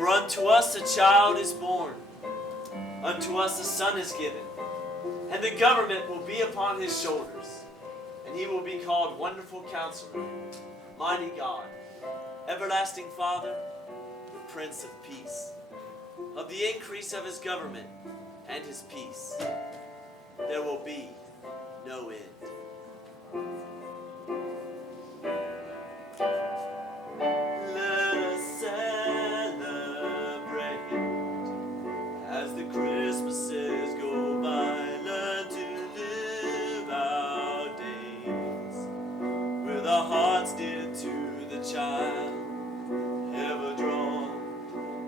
For unto us a child is born, unto us a son is given, and the government will be upon his shoulders, and he will be called Wonderful Counselor, Mighty God, Everlasting Father, Prince of Peace. Of the increase of his government and his peace, there will be no end. Let us celebrate as the Christmases go by. Learn to live our days with our hearts dear to the child, ever drawn,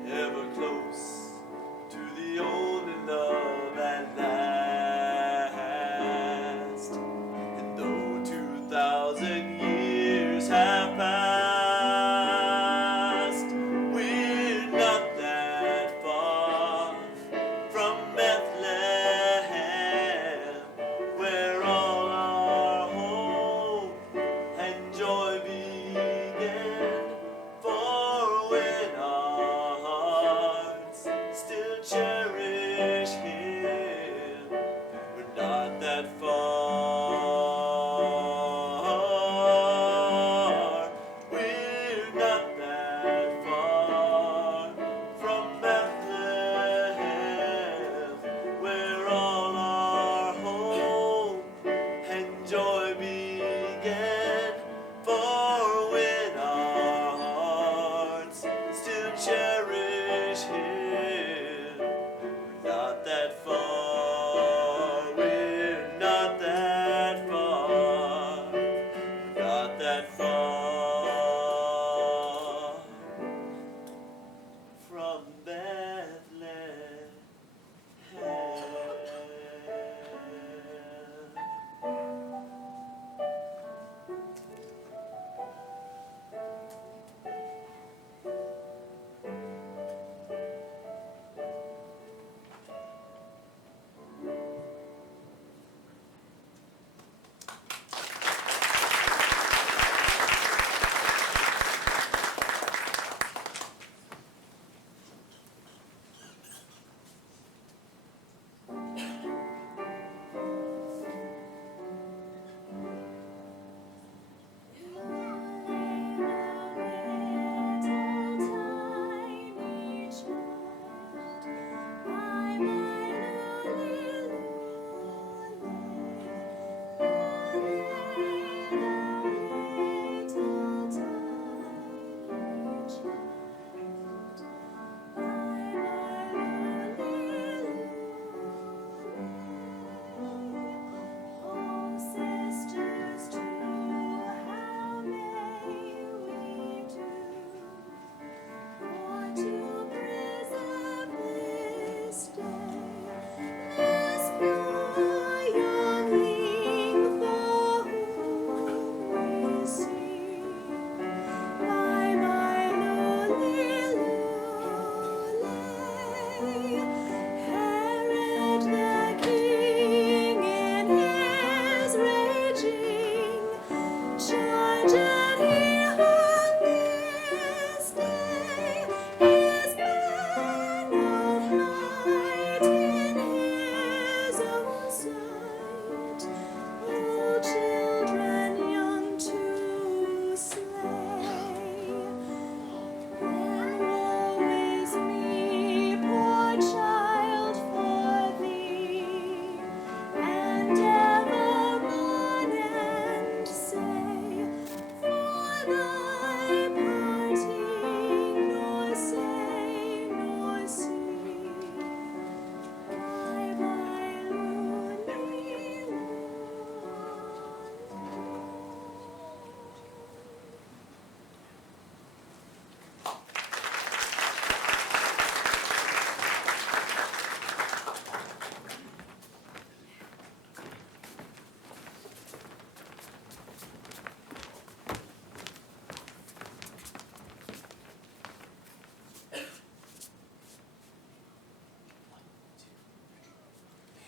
ever close to the only love at last. And though 2,000 years have passed, we're not that far from Bethlehem, where all our hope and joy began. For when our hearts still cherish him, we're not that far. We're not that far from Bethlehem, where all our hope and joy began. For when our hearts still cherish him, we're not that far. We're not that far. Not that far from Bethlehem.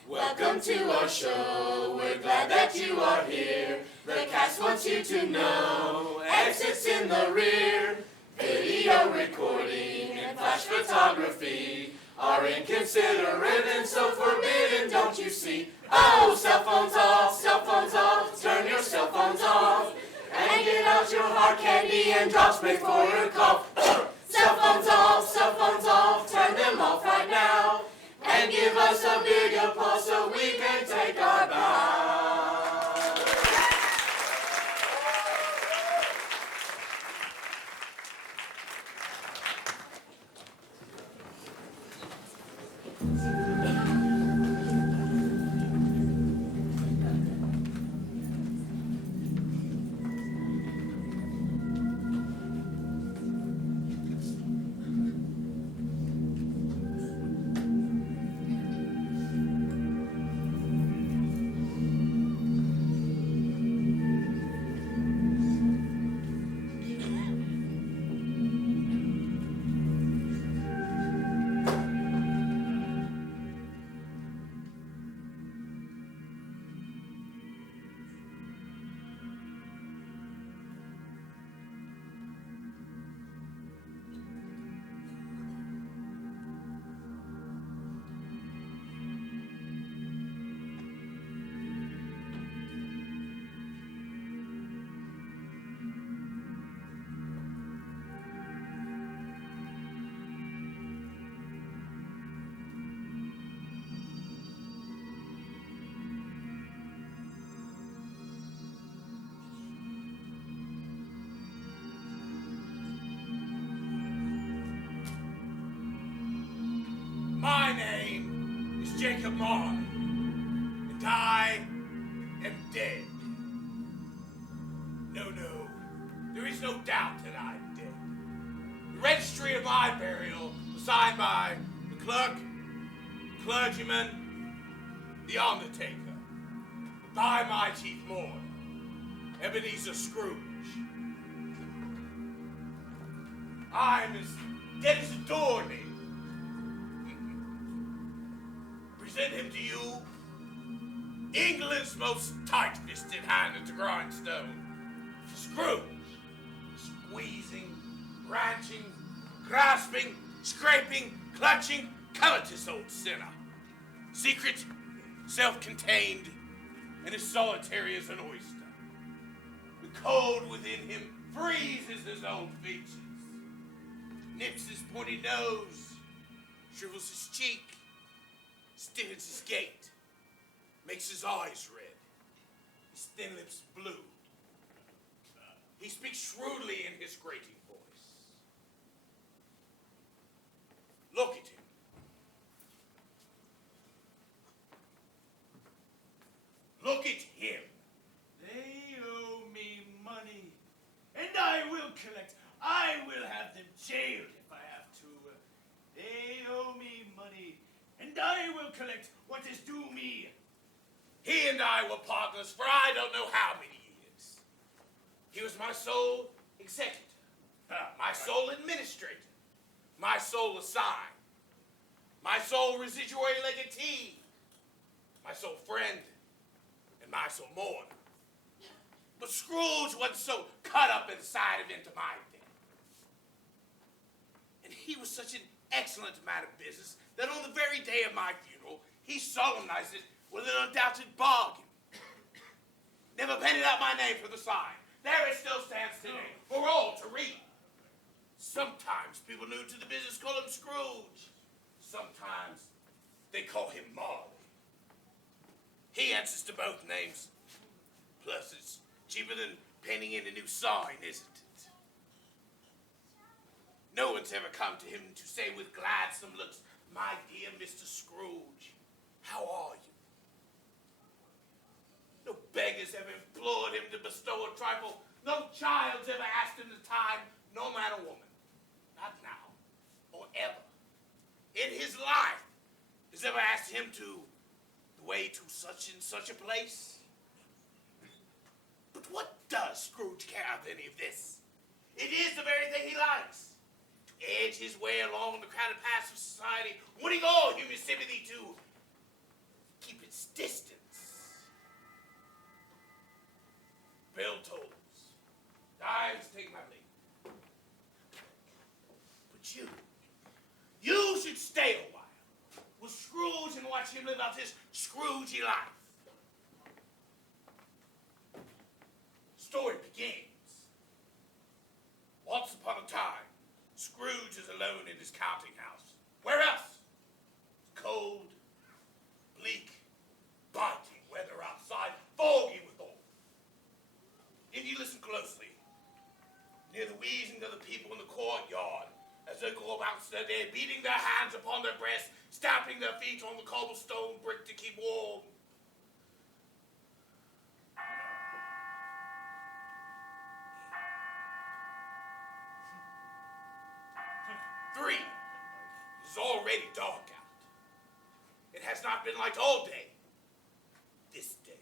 Welcome to our show, we're glad that you are here. The cast wants you to know, exits in the rear. Video recording and flash photography are inconsiderate and so forbidden, don't you see? Oh, cell phones off, turn your cell phones off, and get out your hard candy and drop spray for your cough. Cell phones off, turn them off right now, and give us a big applause so we can take our bow. My name is Jacob Marley, and I am dead. No, there is no doubt that I'm dead. The registry of my burial was signed by the clerk, the clergyman, the undertaker, by my chief mourner, Ebenezer Scrooge. I'm as dead as a doornail. Present him to you, England's most tight-fisted hand at the grindstone, Scrooge, squeezing, branching, grasping, scraping, clutching, covetous old sinner, secret, self-contained, and as solitary as an oyster. The cold within him freezes his old features, nips his pointed nose, shrivels his cheek, stiffens his gait, makes his eyes red, his thin lips blue. He speaks shrewdly in his grating voice. Look at him. Look at him. They owe me money, and I will collect. I will have them jailed if I have to. They owe me money, and I will collect what is due me. He and I were partners for I don't know how many years. He was my sole executor, my sole administrator, my sole assign, my sole residuary legatee, my sole friend, and my sole mourner. But Scrooge wasn't so cut up inside of into my debt. And he was such an excellent man of business that on the very day of my funeral, he solemnized it with an undoubted bargain. Never painted out my name for the sign. There it still stands today, for all to read. Sometimes people new to the business call him Scrooge. Sometimes they call him Marley. He answers to both names. Plus, it's cheaper than painting in a new sign, isn't it? No one's ever come to him to say with gladsome looks, "My dear Mr. Scrooge, how are you?" No beggar's ever implored him to bestow a trifle. No child's ever asked him to time, no man or woman. Not now, or ever. In his life, has ever asked him to the way to such and such a place. But what does Scrooge care of any of this? It is the very thing he likes. To edge his way along the crowded paths of society, wanting all human sympathy to keep its distance. Bell tolls. Time to take my leave. But should stay a while with Scrooge and watch him live out his Scroogey life. Story begins. Once upon a time, Scrooge is alone in his counting house. Where else? Cold, bleak, biting weather outside, foggy withal. If you listen closely, near the wheezing of the people in the courtyard, as they go about their day, beating their hands upon their breasts, stamping their feet on the cobblestone brick to keep warm. 3. It is already dark out. It has not been light all day. This day.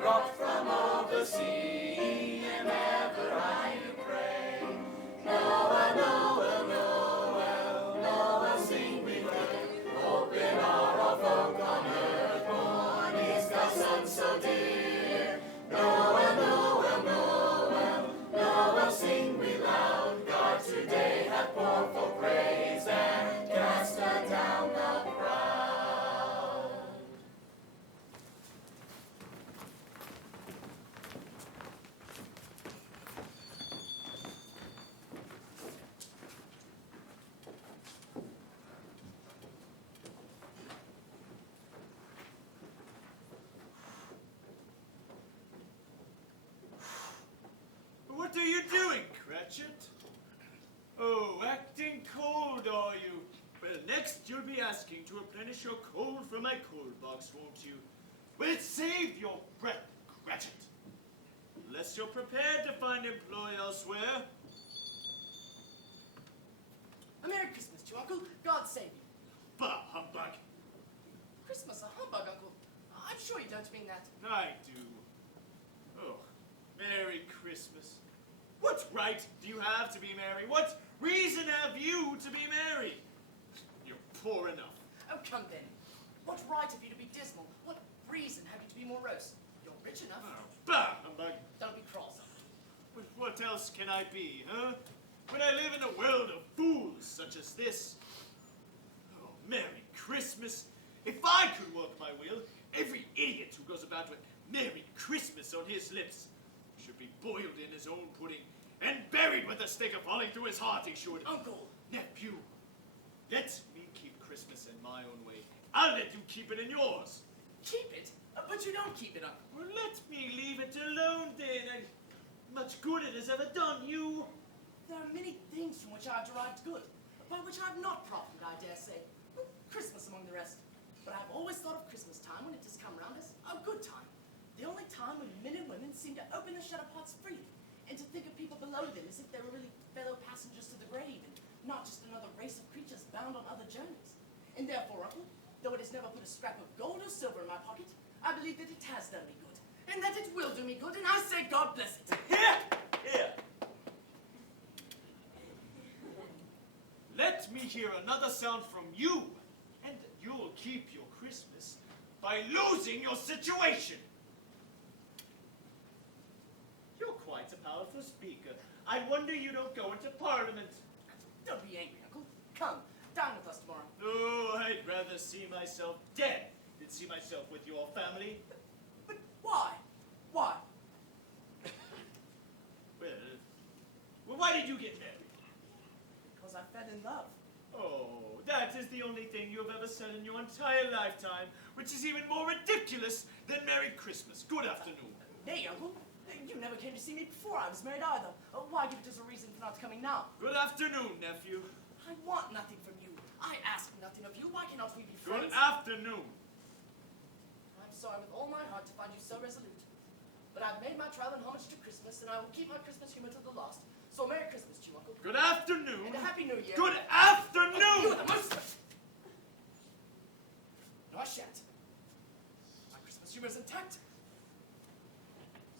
Brought from over the sea, and ever I do pray. Noel, Noel, Noel, Noel, sing we will. Open are all folk on earth born, is thy son so dear. Noel, Noel, Noel, Noel, sing we loud. God today hath born for praise, and cast down the proud. What are you doing, Cratchit? Oh, acting cold, are you? Well, next you'll be asking to replenish your coal from my coal box, won't you? Well, save your breath, Cratchit. Unless you're prepared to find employ elsewhere. A Merry Christmas to you, Uncle. God save you. Bah, humbug. Christmas, a humbug, Uncle. I'm sure you don't mean that. I do. Oh, Merry Christmas. What right do you have to be merry? What reason have you to be merry? You're poor enough. Oh, come then. What right have you to be dismal? What reason have you to be morose? You're rich enough. Oh, bah, humbug. Don't be cross. What else can I be, huh? When I live in a world of fools such as this. Oh, Merry Christmas. If I could work my will, every idiot who goes about with Merry Christmas on his lips should be boiled in his own pudding and buried with a stick falling through his heart, he should. Uncle! Nephew, let me keep Christmas in my own way. I'll let you keep it in yours. Keep it? But you don't keep it, Uncle. Well, let me leave it alone then, and much good it has ever done you. There are many things from which I have derived good, by which I have not profited, I dare say. Christmas among the rest. But I have always thought of Christmas time when it has come round as a good time. The only time when men and women seem to open their shutter pots freely, and to think of people below them as if they were really fellow passengers to the grave, and not just another race of creatures bound on other journeys. And therefore, Uncle, though it has never put a scrap of gold or silver in my pocket, I believe that it has done me good, and that it will do me good, and I say God bless it. Here! Here! Let me hear another sound from you, and you'll keep your Christmas by losing your situation. You're quite a powerful speaker. I wonder you don't go into Parliament. Don't be angry, Uncle. Come, dine with us tomorrow. Oh, I'd rather see myself dead than see myself with your family. But why? Why? Well, why did you get married? Because I fell in love. Oh, that is the only thing you have ever said in your entire lifetime, which is even more ridiculous than Merry Christmas. Good afternoon. Nay, Uncle. You never came to see me before I was married either. Why give it as a reason for not coming now? Good afternoon, nephew. I want nothing from you. I ask nothing of you. Why cannot we be Good friends? afternoon. I'm sorry with all my heart to find you so resolute. But I've made my trial in homage to Christmas, and I will keep my Christmas humor to the last. So Merry Christmas to you, Uncle. Good afternoon. And a Happy New Year. Good You afternoon. are the most... No, I shan't. My Christmas humor humour's intact.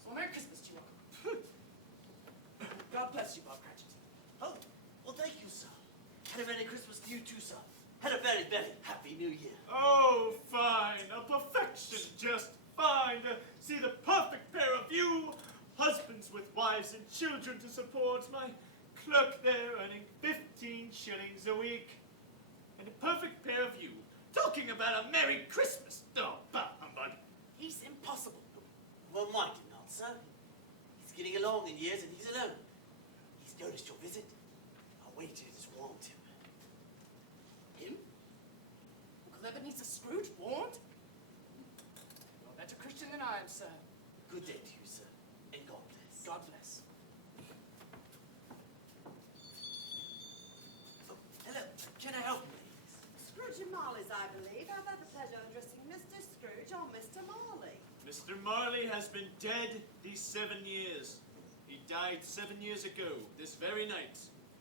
So Merry Christmas to you all. God bless you, Bob Cratchit. Oh, well, thank you, sir. And a Merry Christmas to you too, sir. And a very, very Happy New Year. Oh, fine. A perfection, just fine. To see the perfect pair of you, husbands with wives and children to support. My clerk there earning 15 shillings a week. And a perfect pair of you, talking about a Merry Christmas. Oh, bah, humbug. He's impossible. Well, mind him not, sir. He's getting along in years and he's alone. He's noticed your visit. Our waiter has warned him. Him? Uncle Ebenezer Scrooge warned? You're a better Christian than I am, sir. Good day to you, sir. And God bless. God bless. Oh, hello. Can I help you, ladies? Scrooge and Marley's, I believe. I've had the pleasure of addressing Mr. Scrooge or Mr. Marley. Mr. Marley has been dead these 7 years. He died 7 years ago, this very night.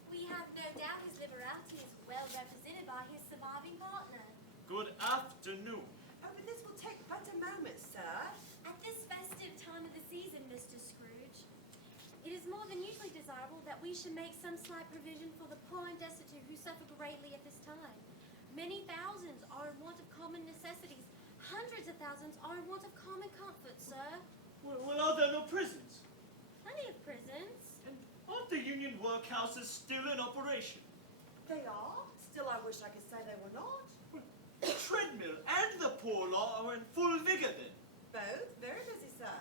We have no doubt his liberality is well represented by his surviving partner. Good afternoon. Oh, but this will take but a moment, sir. At this festive time of the season, Mr. Scrooge, it is more than usually desirable that we should make some slight provision for the poor and destitute who suffer greatly at this time. Many thousands are in want of common necessities. Hundreds of thousands are in want of common comfort, sir. Well, are there no prisons? Plenty of prisons. And aren't the union workhouses still in operation? They are. Still, I wish I could say they were not. The treadmill and the poor law are in full vigor then. Both very busy, sir.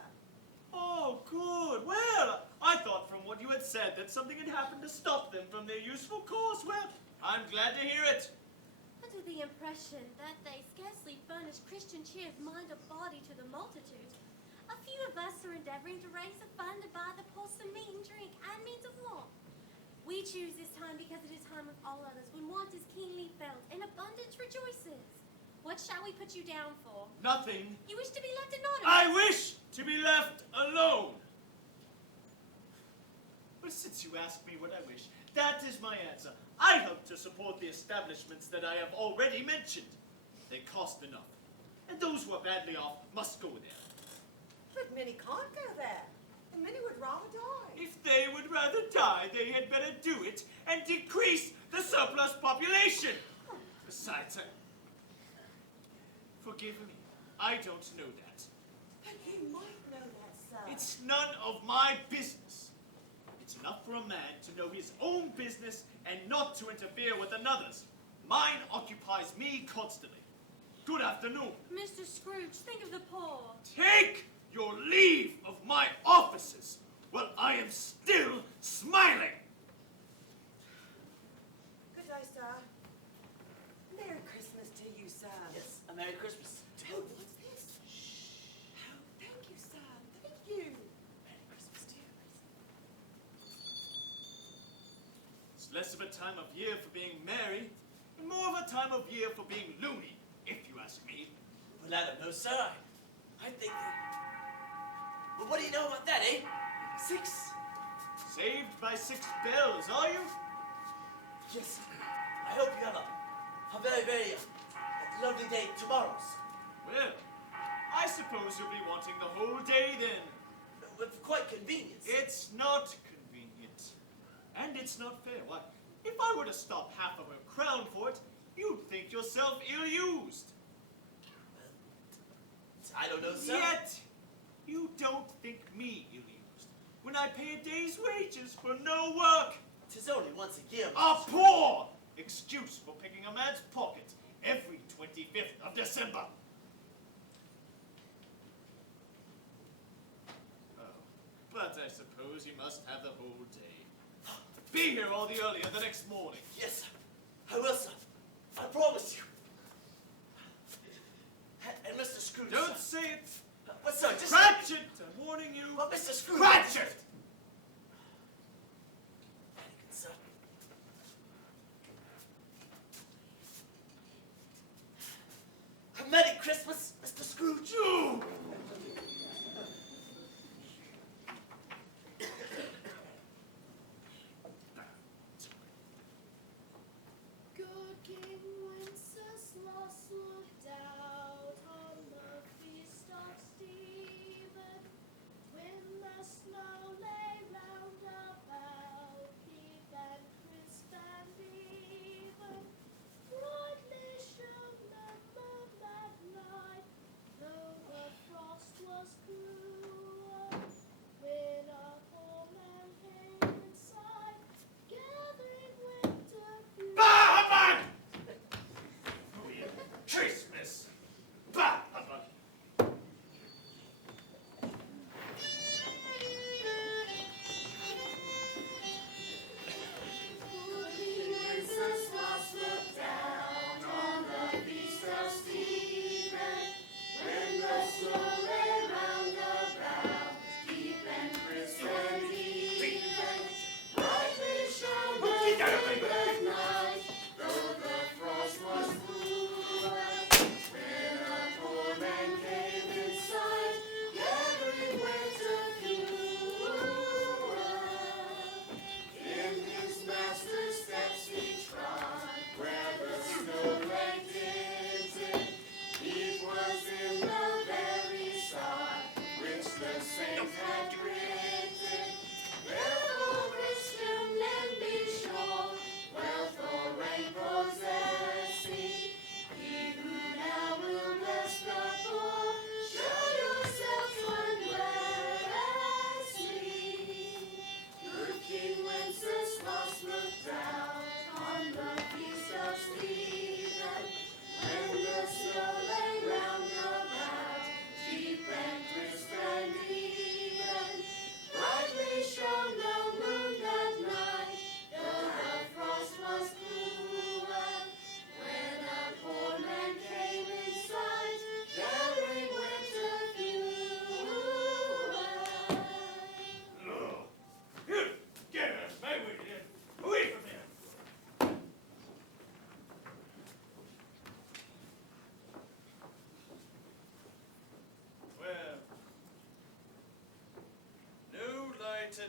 Oh, good. Well, I thought from what you had said that something had happened to stop them from their useful course. Well, I'm glad to hear it. Under the impression that they scarcely furnish Christian cheer of mind or body to the multitude, a few of us are endeavoring to raise a fund to buy the poor some meat and drink and means of warmth. We choose this time because it is time of all others, when want is keenly felt and abundance rejoices. What shall we put you down for? Nothing. You wish to be left anonymous? I wish to be left alone. Well, since you ask me what I wish, that is my answer. I help to support the establishments that I have already mentioned. They cost enough, and those who are badly off must go there. But many can't go there. And many would rather die. If they would rather die, they had better do it and decrease the surplus population. Besides, forgive me, I don't know that. But you might know that, sir. It's none of my business. It's enough for a man to know his own business and not to interfere with another's. Mine occupies me constantly. Good afternoon. Mr. Scrooge, think of the poor. Take your leave of my offices while I am still smiling. Good day, sir. Merry Christmas to you, sir. Yes, a Merry Christmas. Oh, what's this? Shh. Oh, thank you, sir. Thank you. Merry Christmas to you. It's less of a time of year for being merry and more of a time of year for being loony, if you ask me. Well, I don't know, sir. I think that... Well, what do you know about that, eh? 6? Saved by 6 bells, are you? Yes, sir. I hope you have a very, very lovely day tomorrow, sir. Well, I suppose you'll be wanting the whole day then. With quite convenience. It's not convenient. And it's not fair. Why, if I were to stop half of a crown for it, you'd think yourself ill-used. I don't know, sir. Yet, you don't think me ill-used when I pay a day's wages for no work. 'Tis only once a year. A poor excuse for picking a man's pocket every 25th of December. Oh, but I suppose you must have the whole day. Be here all the earlier the next morning. Yes, sir. I will, sir. I promise you. And Mr. Scrooge, Don't sir. say it. What, sir? Just... Cratchit! I'm warning you. Well, Mr. Scrooge. Cratchit! Very good, sir. A Merry Christmas, Mr. Scrooge. Ooh. Good King Wenceslas looked out on the feast of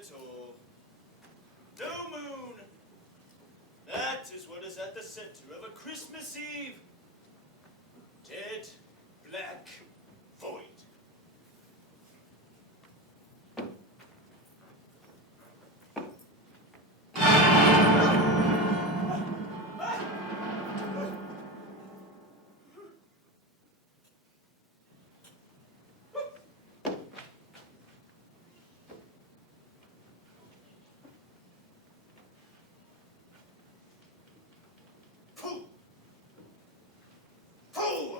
at all. No moon. That is what is at the center of a Christmas Eve. Dead, black, void. Pooh! Pooh!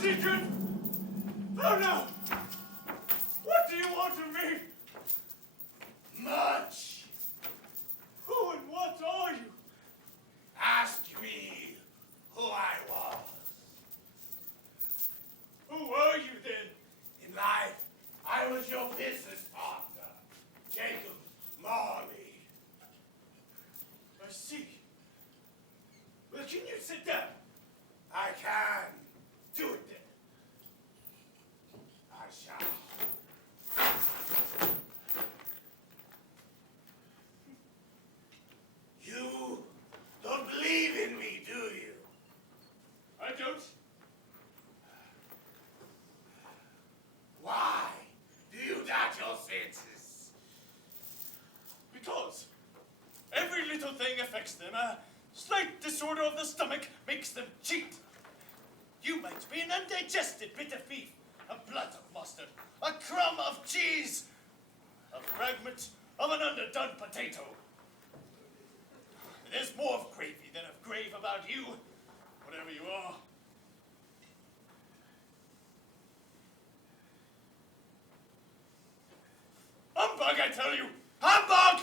Secret! Oh no! What do you want of me? Much. Who and what are you? Ask me who I was. Who are you then? In life, I was your business partner, Jacob Marley. I see. Well, can you sit down? I can. Do it then. I shall. You don't believe in me, do you? I don't. Why do you doubt your senses? Because every little thing affects them. A slight disorder of the stomach makes them cheat. You might be an undigested bit of beef, a blot of mustard, a crumb of cheese, a fragment of an underdone potato. There's more of gravy than of grave about you, whatever you are. Humbug, I tell you! Humbug!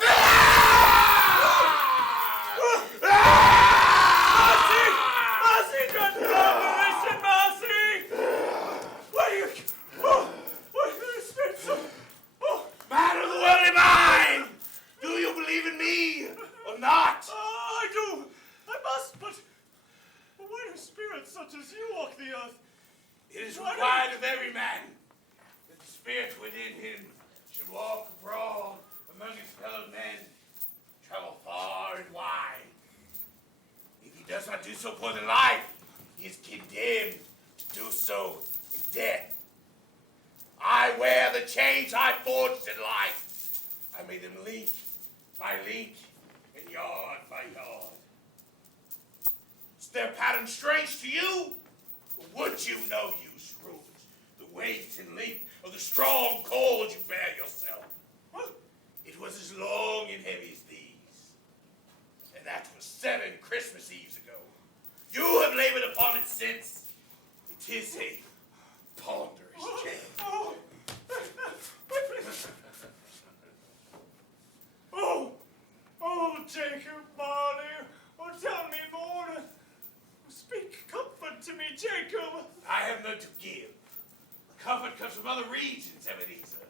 Mercy! Mercy, good permission, mercy! What are you... Oh, what are you spirits? Oh, Man of the worldly mind! Do you believe in me or not? I do! I must, but why do spirits such as you walk the earth? It is required of every man that the spirit within him should walk abroad among his fellow men, travel far and wide. If he does not do so for the life, he is condemned to do so in death. I wear the chains I forged in life. I made them link by link and yard by yard. Is their pattern strange to you? Or would you know, you Scrooge, the weight and length of the strong cord you bear yourself? It was as long and heavy as these, and that was 7 Christmas Eves ago. You have labored upon it since. It is a ponderous chain. Oh, oh, Jacob Marley, oh, tell me more. Speak comfort to me, Jacob. I have none to give. Comfort comes from other regions, Ebenezer.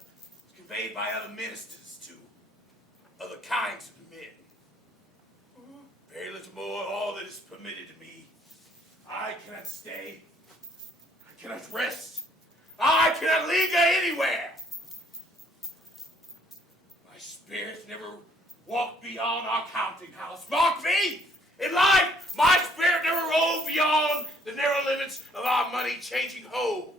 It's conveyed by other ministers to other kinds of men. Very little more, all that is permitted to me. I cannot stay. I cannot rest. I cannot linger anywhere. My spirit never walked beyond our counting house. Mark me! In life, my spirit never rolled beyond the narrow limits of our money-changing home.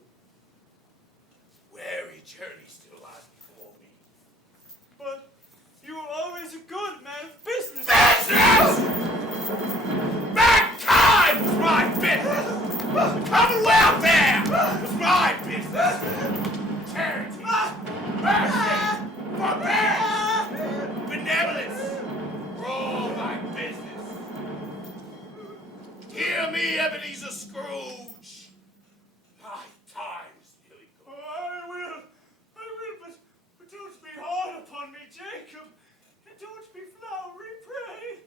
Weary journey still lies before me. But you were always a good man of business. Business! Mankind was my business! The common welfare was my business! Ebenezer Scrooge! My time's nearly gone. I will, but don't be hard upon me, Jacob, and don't be flowery, pray.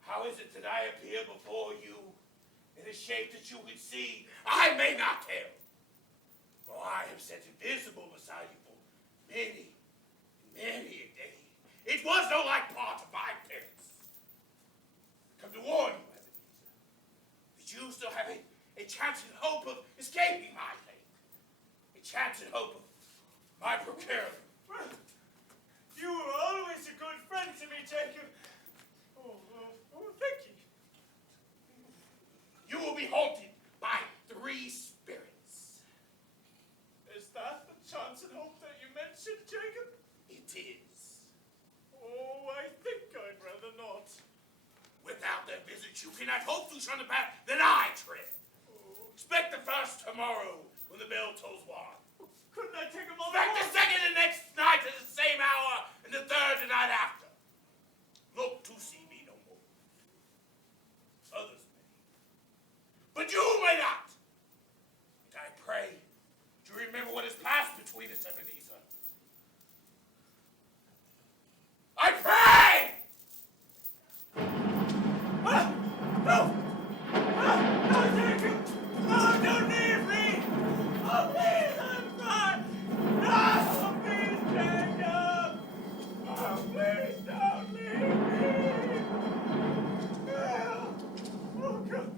How is it that I appear before you in a shape that you can see? I may not tell, for I have sat invisible beside you for many, many a day. It was no like part of my appearance. Come to warn you, Ebenezer, that you still have a chance and hope of escaping my fate. A chance and hope of my procurement. Well, you were always a good friend to me, Jacob. Oh, thank you. You will be haunted by 3 spirits. Is that the chance and hope that you mentioned, Jacob? It is. Oh, I think I'd rather not. Without their visit, you cannot hope to shun the path that I tread. Oh, Expect the first tomorrow when the bell tolls 1. couldn't I take him on Expect the second the next night at the same hour, and the third the night after. Look to see me no more. Others may. But you may not. And I pray to remember what has passed between us, Ebenezer. I pray! No! No, Jacob! No, don't leave me! Oh, please, I'm fine! No, please, Jacob! Oh, please, don't leave me! Oh, God!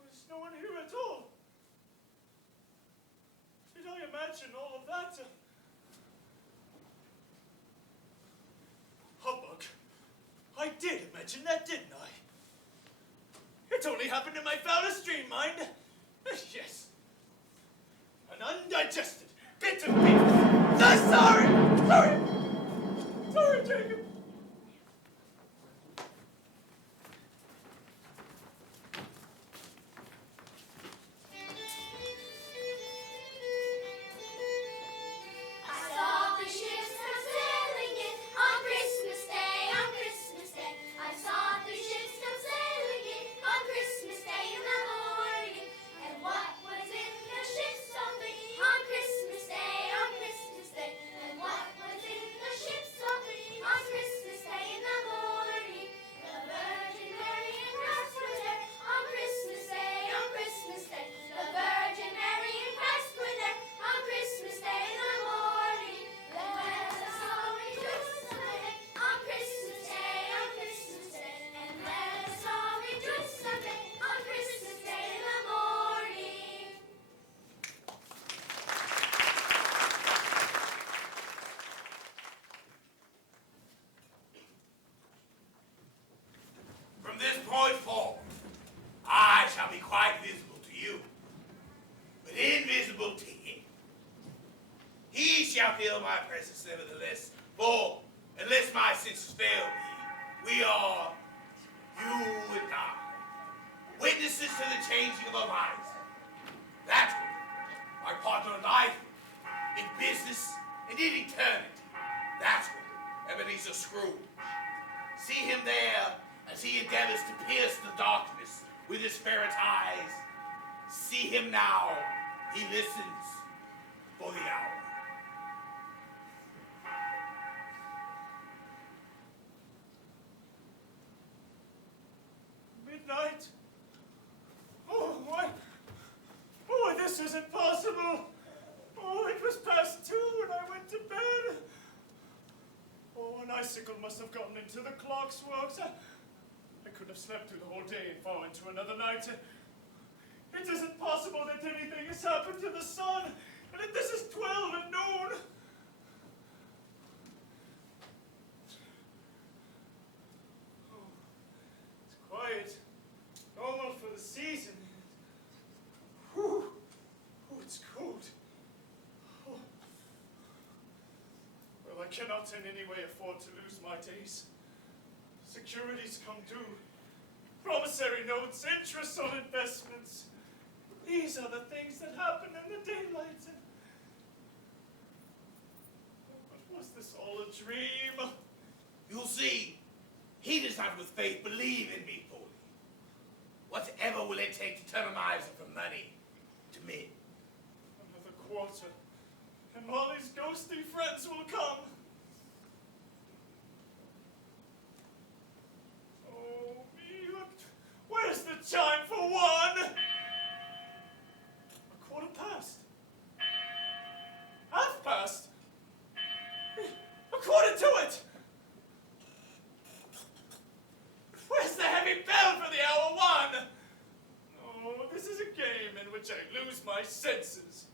There's no one here at all. Did I imagine all of that? Humbug. I did imagine that, didn't I? It only happened in my foulest dream, mind. Yes. An undigested bit of meat. I'm sorry! Sorry, Jacob. I saw the ships come sailing in on Christmas Day, on Christmas Day. I saw the ships come sailing in on Christmas Day in the morning. And what was in the ships of me on Christmas Day, on Christmas Day? And what was in the ships of me on Christmas Day in the morning? The Virgin Mary and Christ were there on Christmas Day, on Christmas Day. The Virgin Mary and Christ were there on Christmas Day in the morning. Let us all rejoice someday on Christmas Day, on Christmas Day. And let us all rejoice someday on Christmas Day in the morning. From this point forward, I shall be quite visible to you, but invisible to him. He shall feel my presence nevertheless, for unless my senses fail me, we are, you and I, witnesses to the changing of our lives. That one, my partner in life, in business, and in eternity. That one, Ebenezer Scrooge. See him there as he endeavors to pierce the darkness with his ferret eyes. See him now, he listens for the hour. Midnight? Oh, why? Oh, this isn't possible. Oh, it was past 2 when I went to bed. Oh, an icicle must have gotten into the clock's works. I couldn't have slept through the whole day and fall into another night. It isn't possible that anything has happened to the sun, and that this is 12 at noon. Oh, it's quiet. Normal for the season. Whew. Oh, it's cold. Oh. Well, I cannot in any way afford to lose my days. Securities come due. Promissory notes, interest on investments. These are the things that happen in the daylight. this all a dream? You'll see, he does not with faith believe in me fully. Whatever will it take to turn him eyes from money to me? Another quarter, and Molly's ghostly friends will come. Oh, me, look, where's the chime for one? A quarter past. Half past. A quarter to it. Where's the heavy bell for the hour one? Oh, this is a game in which I lose my senses.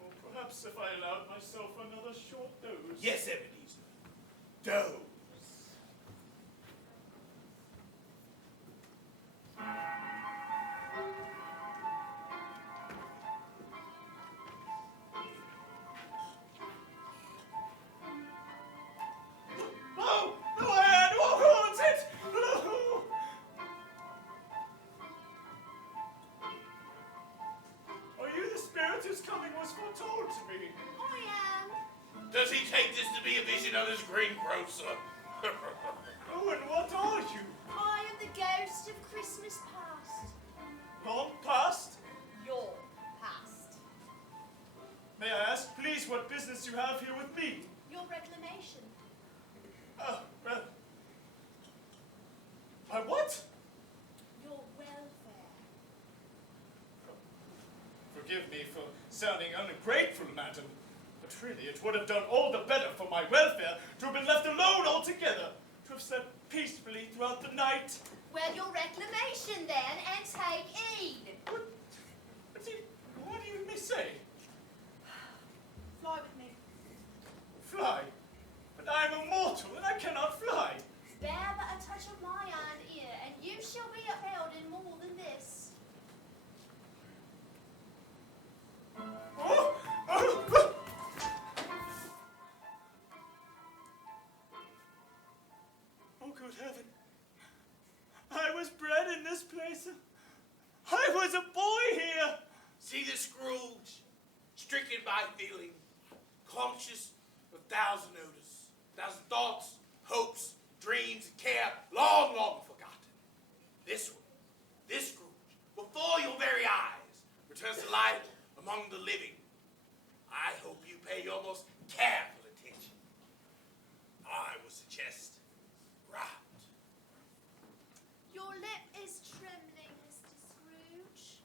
Oh, perhaps if I allowed myself another short doze. Yes, Ebenezer. Doze. Oh, no, Anne! Who holds it? No! Are you the spirit whose coming was foretold to me? I am. Does he take this to be a vision of his greengrocer? Oh, and what are you? I am the ghost of Christmas past. Long past? Your past. May I ask, please, what business you have here with me? Your reclamation. Well... My what? Your welfare. Forgive me for sounding ungrateful, madam, but really it would have done all the better for my welfare to have been left alone altogether, to have slept peacefully throughout the night. Well, your reclamation then, and take heed. What do you may say? Fly with me. Fly? But I am a mortal and I cannot fly. Bear but a touch of my hand here, and you shall be upheld in more than this. Oh! Oh! Oh, good heaven. I was bred in this place. I was a boy here. See this Scrooge, stricken by feeling, conscious of thousand odors, thousand thoughts, hopes, dreams, and care, long, long forgotten. This one, this Scrooge, before your very eyes, returns to life among the living. I hope you pay your most careful attention. I will suggest route. Your lip is trembling, Mr. Scrooge.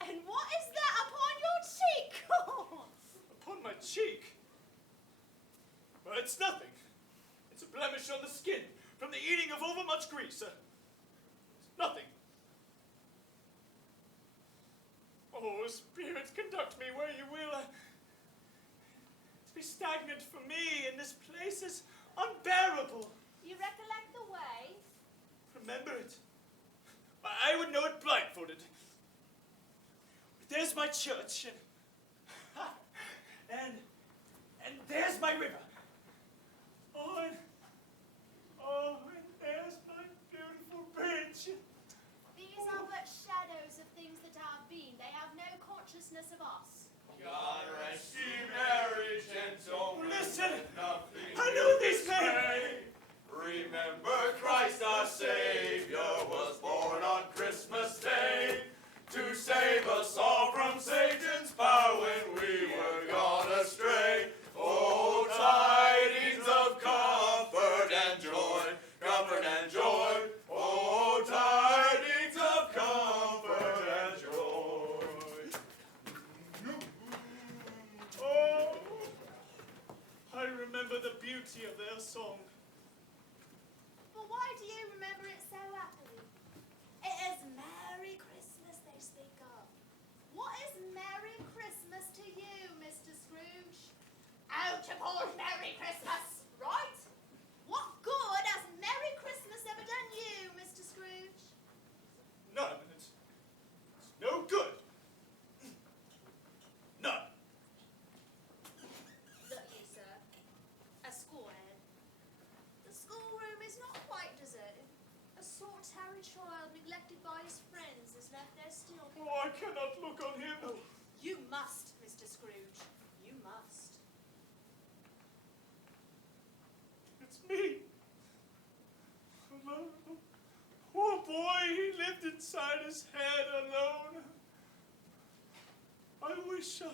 And what is that upon your cheek? Upon my cheek? Well, it's nothing. It's a blemish on the skin from the eating of overmuch grease. It's nothing. Oh, spirits, conduct me where you will. To be stagnant for me in this place is unbearable. You recollect the way? Remember it? I would know it blindfolded. There's my church, and there's my river. Oh, and there's my beautiful bridge. These are but shadows of things that have been. They have no consciousness of us. God rest ye merry gentlemen. Listen, Nothing I know these men. Remember Christ our Savior was born on Christmas Day to save us all from Satan's power when we were gone astray. Oh, tidings of comfort and joy, comfort and joy. Oh, tidings of comfort and joy. Oh, I remember the beauty of their song. But why do you remember it so happily? It is Merry Christmas they speak of. What is Merry Christmas to you, Mr. Scrooge? Oh, to call Merry Christmas, right? What good has Merry Christmas ever done you, Mr. Scrooge? None. It's no good. None. Look you, sir. A schoolhead. The schoolroom is not quite deserted. A solitary child neglected by his friends is left there still. Oh, I cannot look on him. You must, Mr. Scrooge. You must. boy, he lived inside his head alone. I wish I...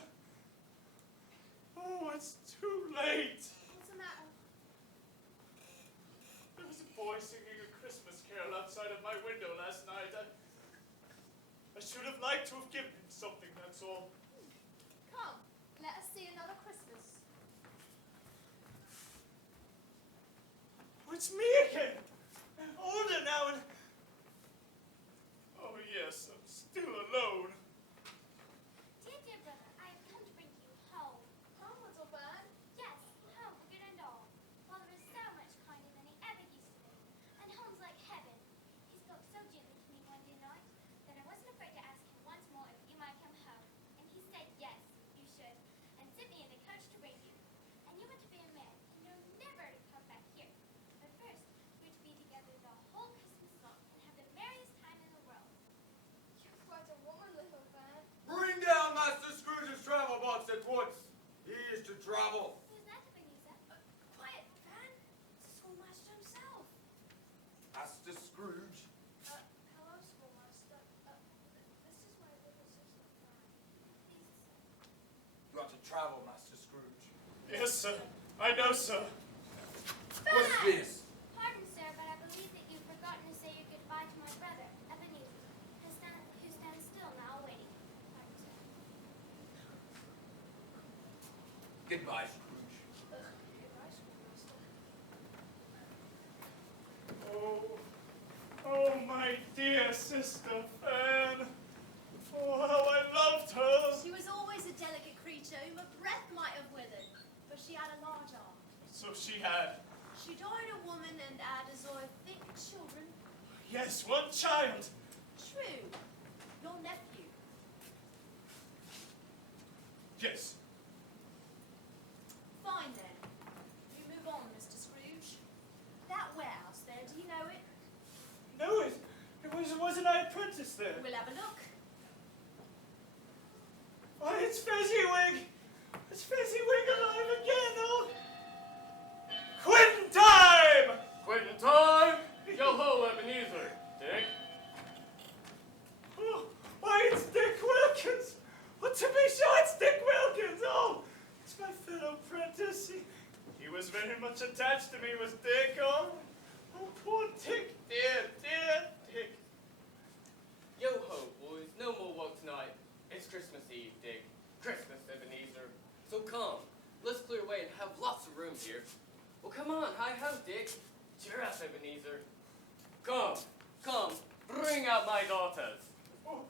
Oh, it's too late. What's the matter? There was a boy singing a Christmas carol outside of my window last night. I should have liked to have given him something, that's all. Come, let us see another Christmas. Oh, it's me again. Older now and... Oh, yes, I'm still alone. Dear brother, I have come to bring you home. Home, little bird? Yes, home for good and all. Father is so much kinder than he ever used to be. And home's like heaven. He spoke so gently to me one day night that I wasn't afraid to ask him once more if you might come home. And he said yes, you should, and sent me in the coach to bring you. And you were to be a man, and you're never to come back here. But first, we're to be together the whole Christmas long and have the merriest time in the world. You're quite a woman, little bird. Bring down Master Scrooge's travel box at once. He is to travel. Who's that, Ebenezer? Quiet, Van. It's the schoolmaster himself. Master Scrooge. Hello, schoolmaster. This is my little sister, Fran. Please, sir. You are to travel, Master Scrooge. Yes, sir. I know, sir. What's this? Pardon, sir, but I believe that you've forgotten to say your goodbye to my brother, Ebenezer, who stands still now waiting. Pardon, sir. Goodbye, Scrooge. Goodbye, schoolmaster. Oh, my dear sister Fan. Oh, how I loved her. She was always a delicate creature whom a breath might have withered, but she had a large arm. So she had. She died a woman and had, as I think, children. Yes, one child. True. Your nephew. Yes. Fine then. You move on, Mr. Scrooge. That warehouse there, do you know it? No, wasn't I apprenticed there? We'll have a look. Why, it's Fezziwig! It's Fezziwig alive again, oh! Quitting time! Quitting time! Yo ho, Ebenezer. Dick. Oh, why, it's Dick Wilkins! Well, to be sure, it's Dick Wilkins! Oh, it's my fellow apprentice. He was very much attached to me, was Dick, oh! Oh, poor Dick, dear Dick. Yo ho, boys. No more walk tonight. It's Christmas Eve, Dick. Christmas, Ebenezer. So come, let's clear away and have lots of room here. Well, come on, hi-ho, Dick. Cheer up, Ebenezer. Come, bring out my daughters. Oh.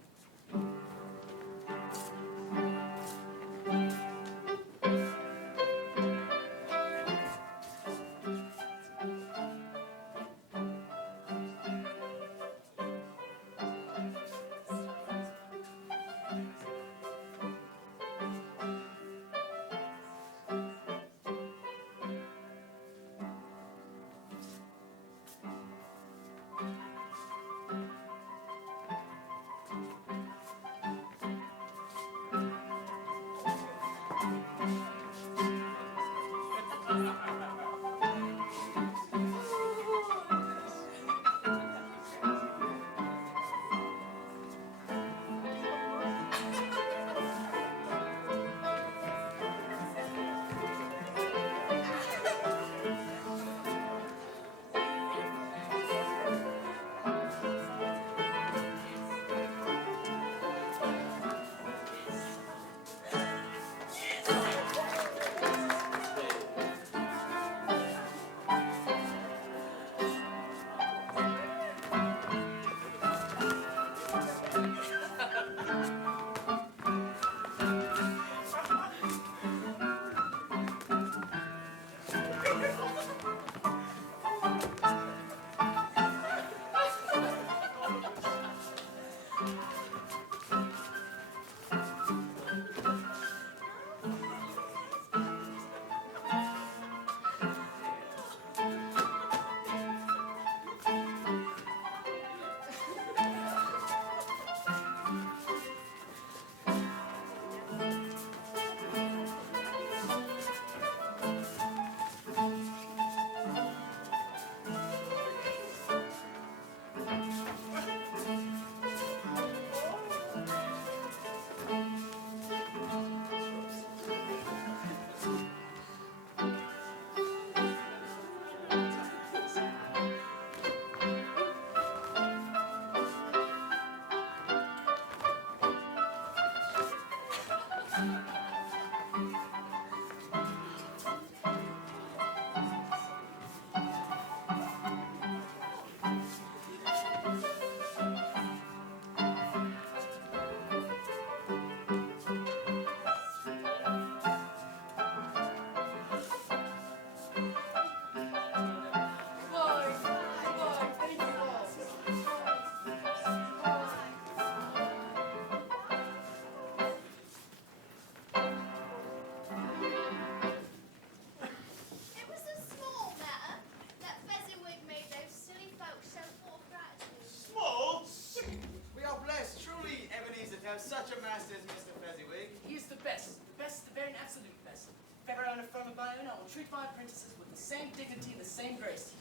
treat my apprentices with the same dignity and the same grace.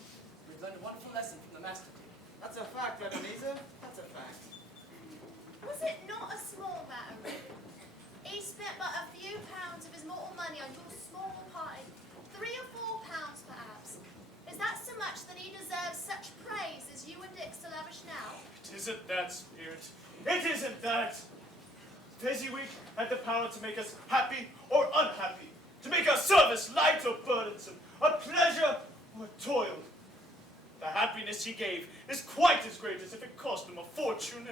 We've learned a wonderful lesson from the master. That's a fact, Ebenezer. That's a fact. Was it not a small matter, really? He spent but a few pounds of his mortal money on your small party. 3 or 4 pounds, perhaps. Is that so much that he deserves such praise as you and Dick still lavish now? It isn't that, Spirit. It isn't that. Fezziwig had the power to make us happy or unhappy, to make our service light or burdensome, a pleasure or toil. The happiness he gave is quite as great as if it cost him a fortune.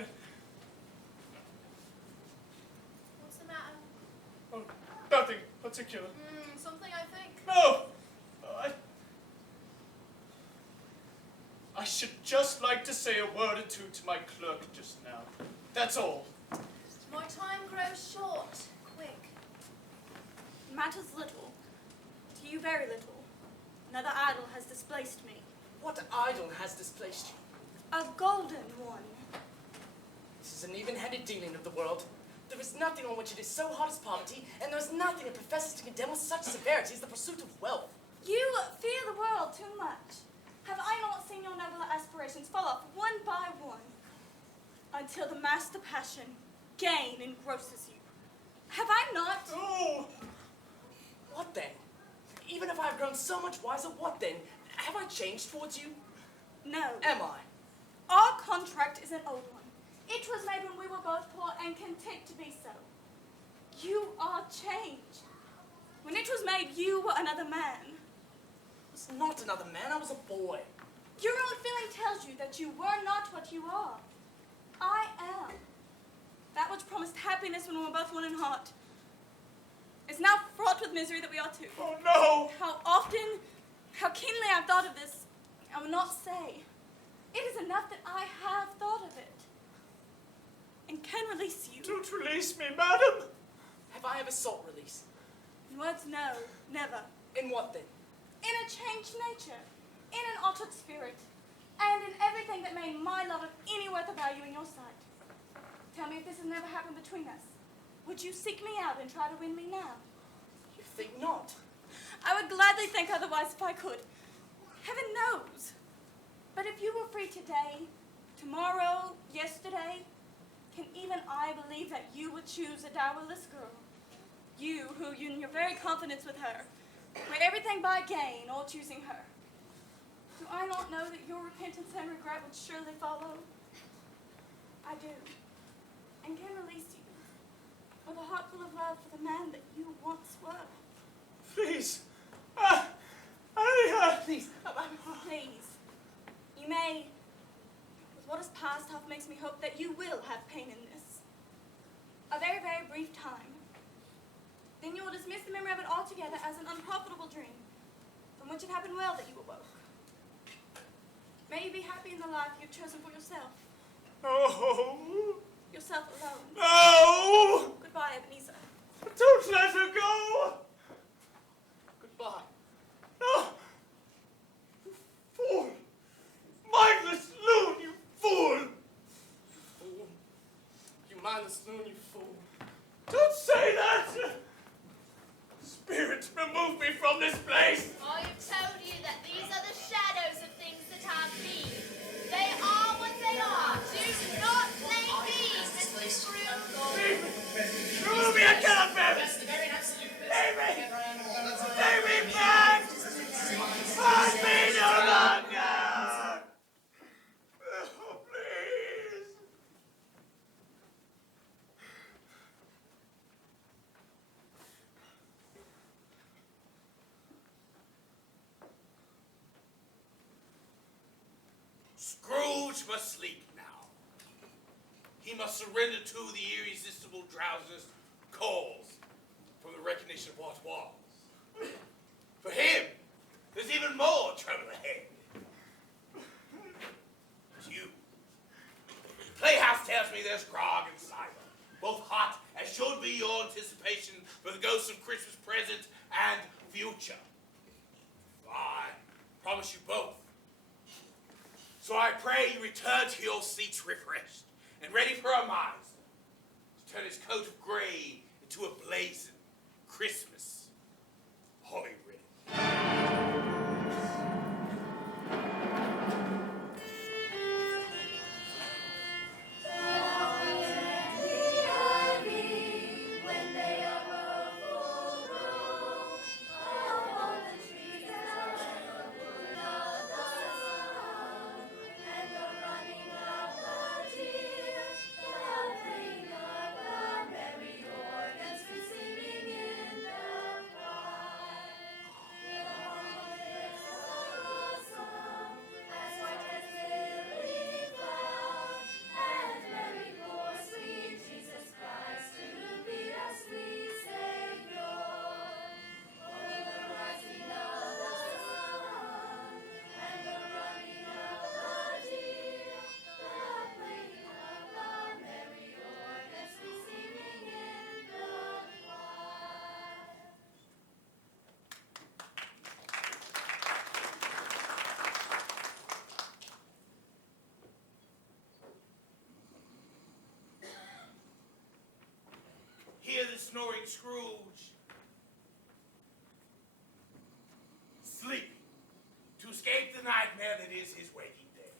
What's the matter? Oh, nothing particular. Something, I think. No! I should just like to say a word or two to my clerk just now. That's all. My time grows short. Quick. Matters little. To you very little. Another idol has displaced me. What idol has displaced you? A golden one. This is an even-handed dealing of the world. There is nothing on which it is so hot as poverty, and there is nothing it professes to condemn with such severity as the pursuit of wealth. You fear the world too much. Have I not seen your nobler aspirations fall off one by one, until the master passion, gain, engrosses you? Have I not? Oh! What then? Even if I have grown so much wiser, what then? Have I changed towards you? No. Am I? Our contract is an old one. It was made when we were both poor and content to be so. You are changed. When it was made, you were another man. I was not another man, I was a boy. Your own feeling tells you that you were not what you are. I am. That which promised happiness when we were both one in heart is now fraught with misery that we are two. Oh, no! How often, how keenly I've thought of this, I will not say. It is enough that I have thought of it and can release you. Don't release me, madam! Have I ever sought release? In words, no, never. In what then? In a changed nature, in an altered spirit, and in everything that made my love of any worth of value in your sight. Tell me if this has never happened between us. Would you seek me out and try to win me now? You think not? I would gladly think otherwise if I could. Heaven knows. But if you were free today, tomorrow, yesterday, can even I believe that you would choose a dowerless girl? You, who in your very confidence with her, weigh everything by gain, all choosing her. Do I not know that your repentance and regret would surely follow? I do, and can release you, with a heart full of love for the man that you once were. Please. Please. Please. You may, with what is past, half makes me hope that you will have pain in this. A very, very brief time. Then you will dismiss the memory of it altogether as an unprofitable dream, from which it happened well that you awoke. May you be happy in the life you've chosen for yourself. No! Yourself alone. No! Goodbye, Ebenezer. Don't let her go! Goodbye. No! You fool! Mindless loon, you fool! Fool. You mindless loon, you fool. Don't say that! Spirit, remove me from this place! I have told you that these are the shadows of things that have been. They are what they are. Do not blame me, Mr. Scrooge. Leave me! Remove me, I cannot bear this! Leave me! Take me back! Hold me no longer! Oh, please! Scrooge must sleep now. He must surrender to the irresistible drowsiness caused from the recognition of what was. For him, there's even more trouble ahead. You. Playhouse tells me there's grog and cider, both hot as should be your anticipation for the ghosts of Christmas present and future. I promise you both. So I pray you return to your seats refreshed and ready for our minds to turn his coat of gray into a blazing Christmas holly ribbon. snoring Scrooge. Sleeping to escape the nightmare that is his waking day.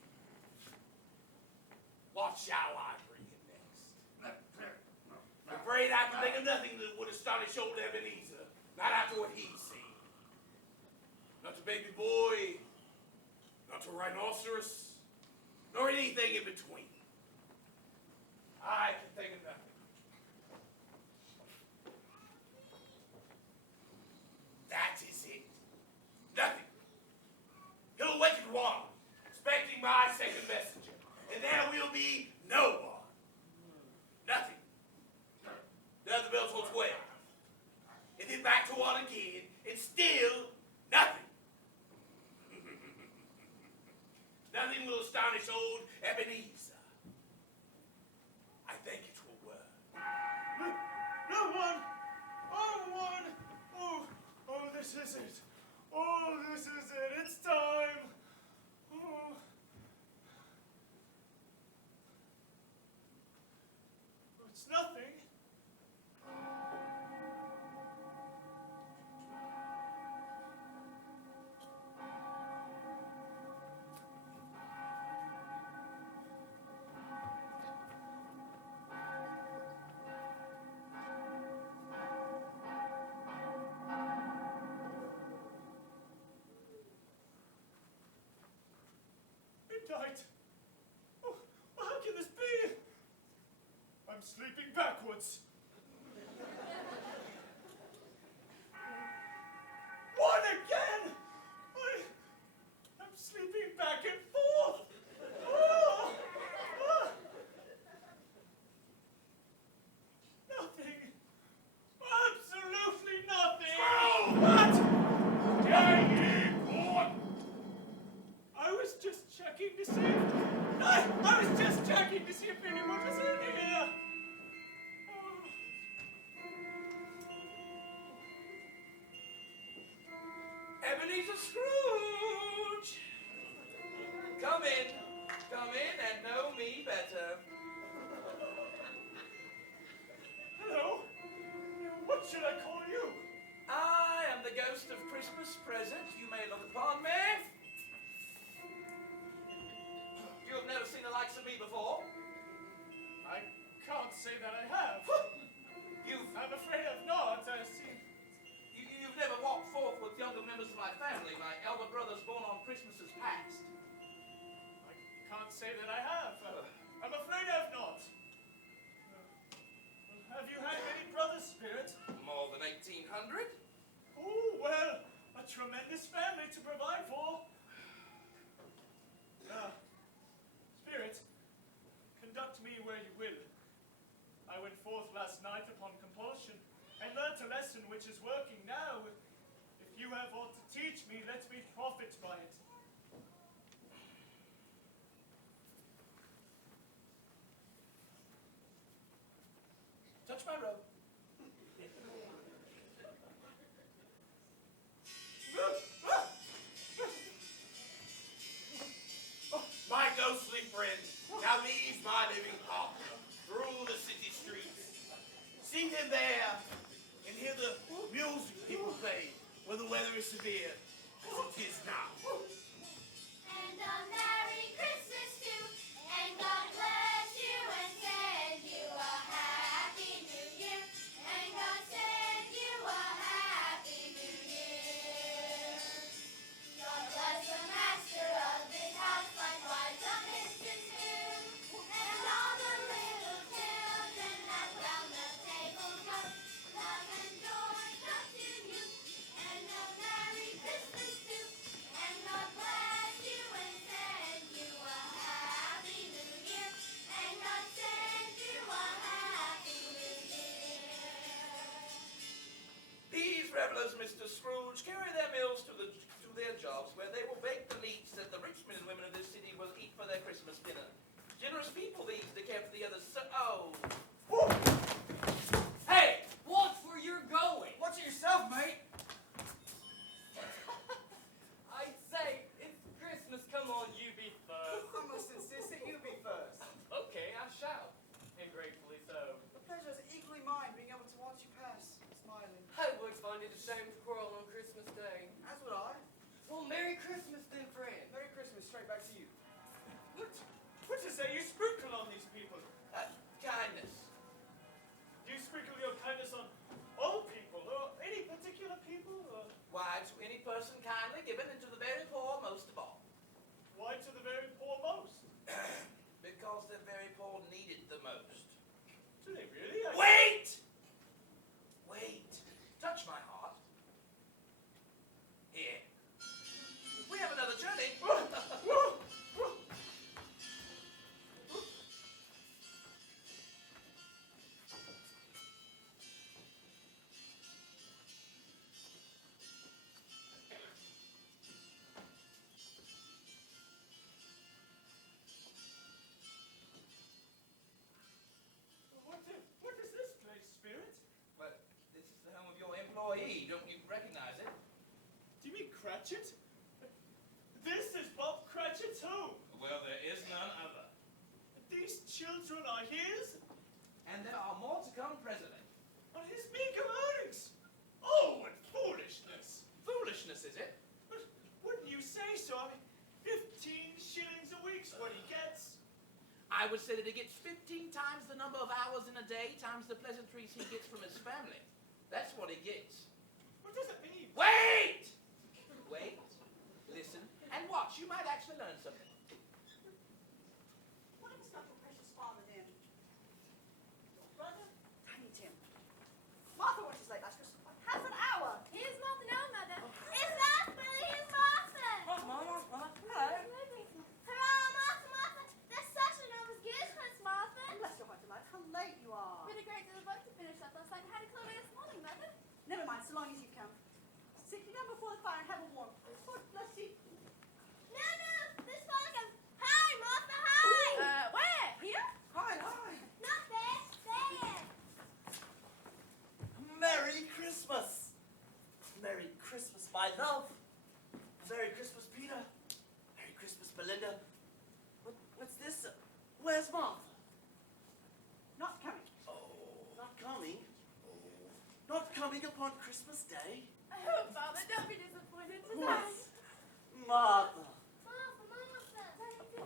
What shall I bring him next? I'm afraid I can think of nothing that would astonish old Ebenezer, not after what he's seen. Not a baby boy, not a rhinoceros, nor anything in between. I can think of nothing. That is it. Nothing. He'll awaken one, expecting my second messenger, and there will be no one. Nothing. The other bell tolls 12. And then back to one again, and still nothing. Nothing will astonish old Ebenezer. I think it will work. No one! Oh, this is it. Oh, this is it. It's time. Oh. It's nothing. Midnight. Oh, how can this be? I'm sleeping backwards. One again! I'm sleeping back and forth. Oh, ah. Nothing. Absolutely nothing. What? I was just checking to see if... I was just checking to see if anyone was in here. Ebenezer Scrooge! Come in and know me better. Hello. What should I call you? I am the ghost of Christmas present you may look upon me. You have never seen the likes of me before. I can't say that I have. I'm afraid I've not. You've never walked forth with younger members of my family, my elder brothers born on Christmases past. I can't say that I have. I'm afraid I've not. Have you had many brothers, Spirit? More than 1,800. Oh, well, a tremendous family to provide for. Spirit, conduct me where you will. I went forth last night upon compulsion and learnt a lesson which is working now. If you have aught to teach me, let me profit by it. Touch my robe. My ghostly friend now leaves my living partner through the city streets. See him there and hear the music people play when the weather is severe, as it is now. And a Merry Christmas too, and God bless you and send you a Happy New Year, and God send you a Happy New Year. God bless the master of this house, likewise the mistress too, and all the little children that round the table come. Love and joy come to you, and a Merry Christmas too, and God bless you and send you a Happy New Year, and God send you a Happy New Year. These revelers, Mr. Scrooge, carry their mills to their jobs, where they will bake the meats that the rich men and women of this city will eat for their Christmas dinner. Generous people these, to care for the others. Oh. Hey, watch where you're going. Watch it yourself, mate. I'd say, it's Christmas. Come on, you be first. I must insist that you be first. Okay, I shall. And gratefully so. The pleasure is equally mine being able to watch you pass. is it you sprinkle on these people? Kindness. Do you sprinkle your kindness on all people, or any particular people, or Why, to any person kindly given, and to the very poor most of all. why to the very poor most? Because the very poor need it the most. Do they really? Wait! Wait. Touch my heart. Here. We have another journey. What is this place, Spirit? But this is the home of your employee. Don't you recognize it? Do you mean Cratchit? This is Bob Cratchit's home. Well, there is none other. These children are his? And there are more to come presently. On his meager earnings? Oh, what foolishness! Foolishness, is it? But wouldn't you say so? I mean, 15 shillings a week's what he gets. I would say that he gets 15 times the number of hours in a day times the pleasantries he gets from his family. That's what he gets. What does it mean? Wait! Wait, listen, and watch. You might actually learn something. What if it's not your precious father then? Your brother? Tiny Tim. Martha, when she's late last Christmas, half an hour. Here's Martha now, Mother. It's us, Billy. Here's Martha. Hello. Hurrah, Martha, Martha. There's such enormous goodness, Martha. Bless your heart, delight. How late you are. We had a great deal of work to finish up last night. How to clear away this morning, Mother? Never mind, so long as you come. Sit you down before the fire and have a warm. God bless you. No, this fella comes. Hi, Martha, hi. Where? Here? Hi. Not there. There. Merry Christmas! Merry Christmas, my love! Merry Christmas, Peter! Merry Christmas, Belinda! What's this? Where's Martha? Not coming. Oh, not coming? Not coming upon Christmas Day? Oh, Father, don't be disappointed today. What? Martha! Martha.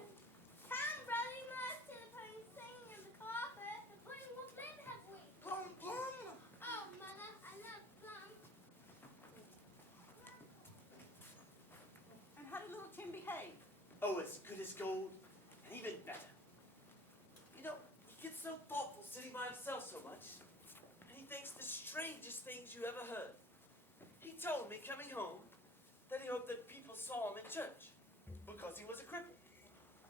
Come, brother, you must to the pony singing in the carpet. The pudding will blend, have we? Plum! Oh, Mother, I love plum. And how did little Tim behave? Oh, as good as gold, and even better. You know, he gets so thoughtful sitting by himself so much, and he thinks the strangest things you ever heard. He told me coming home that he hoped that people saw him in church, because he was a cripple.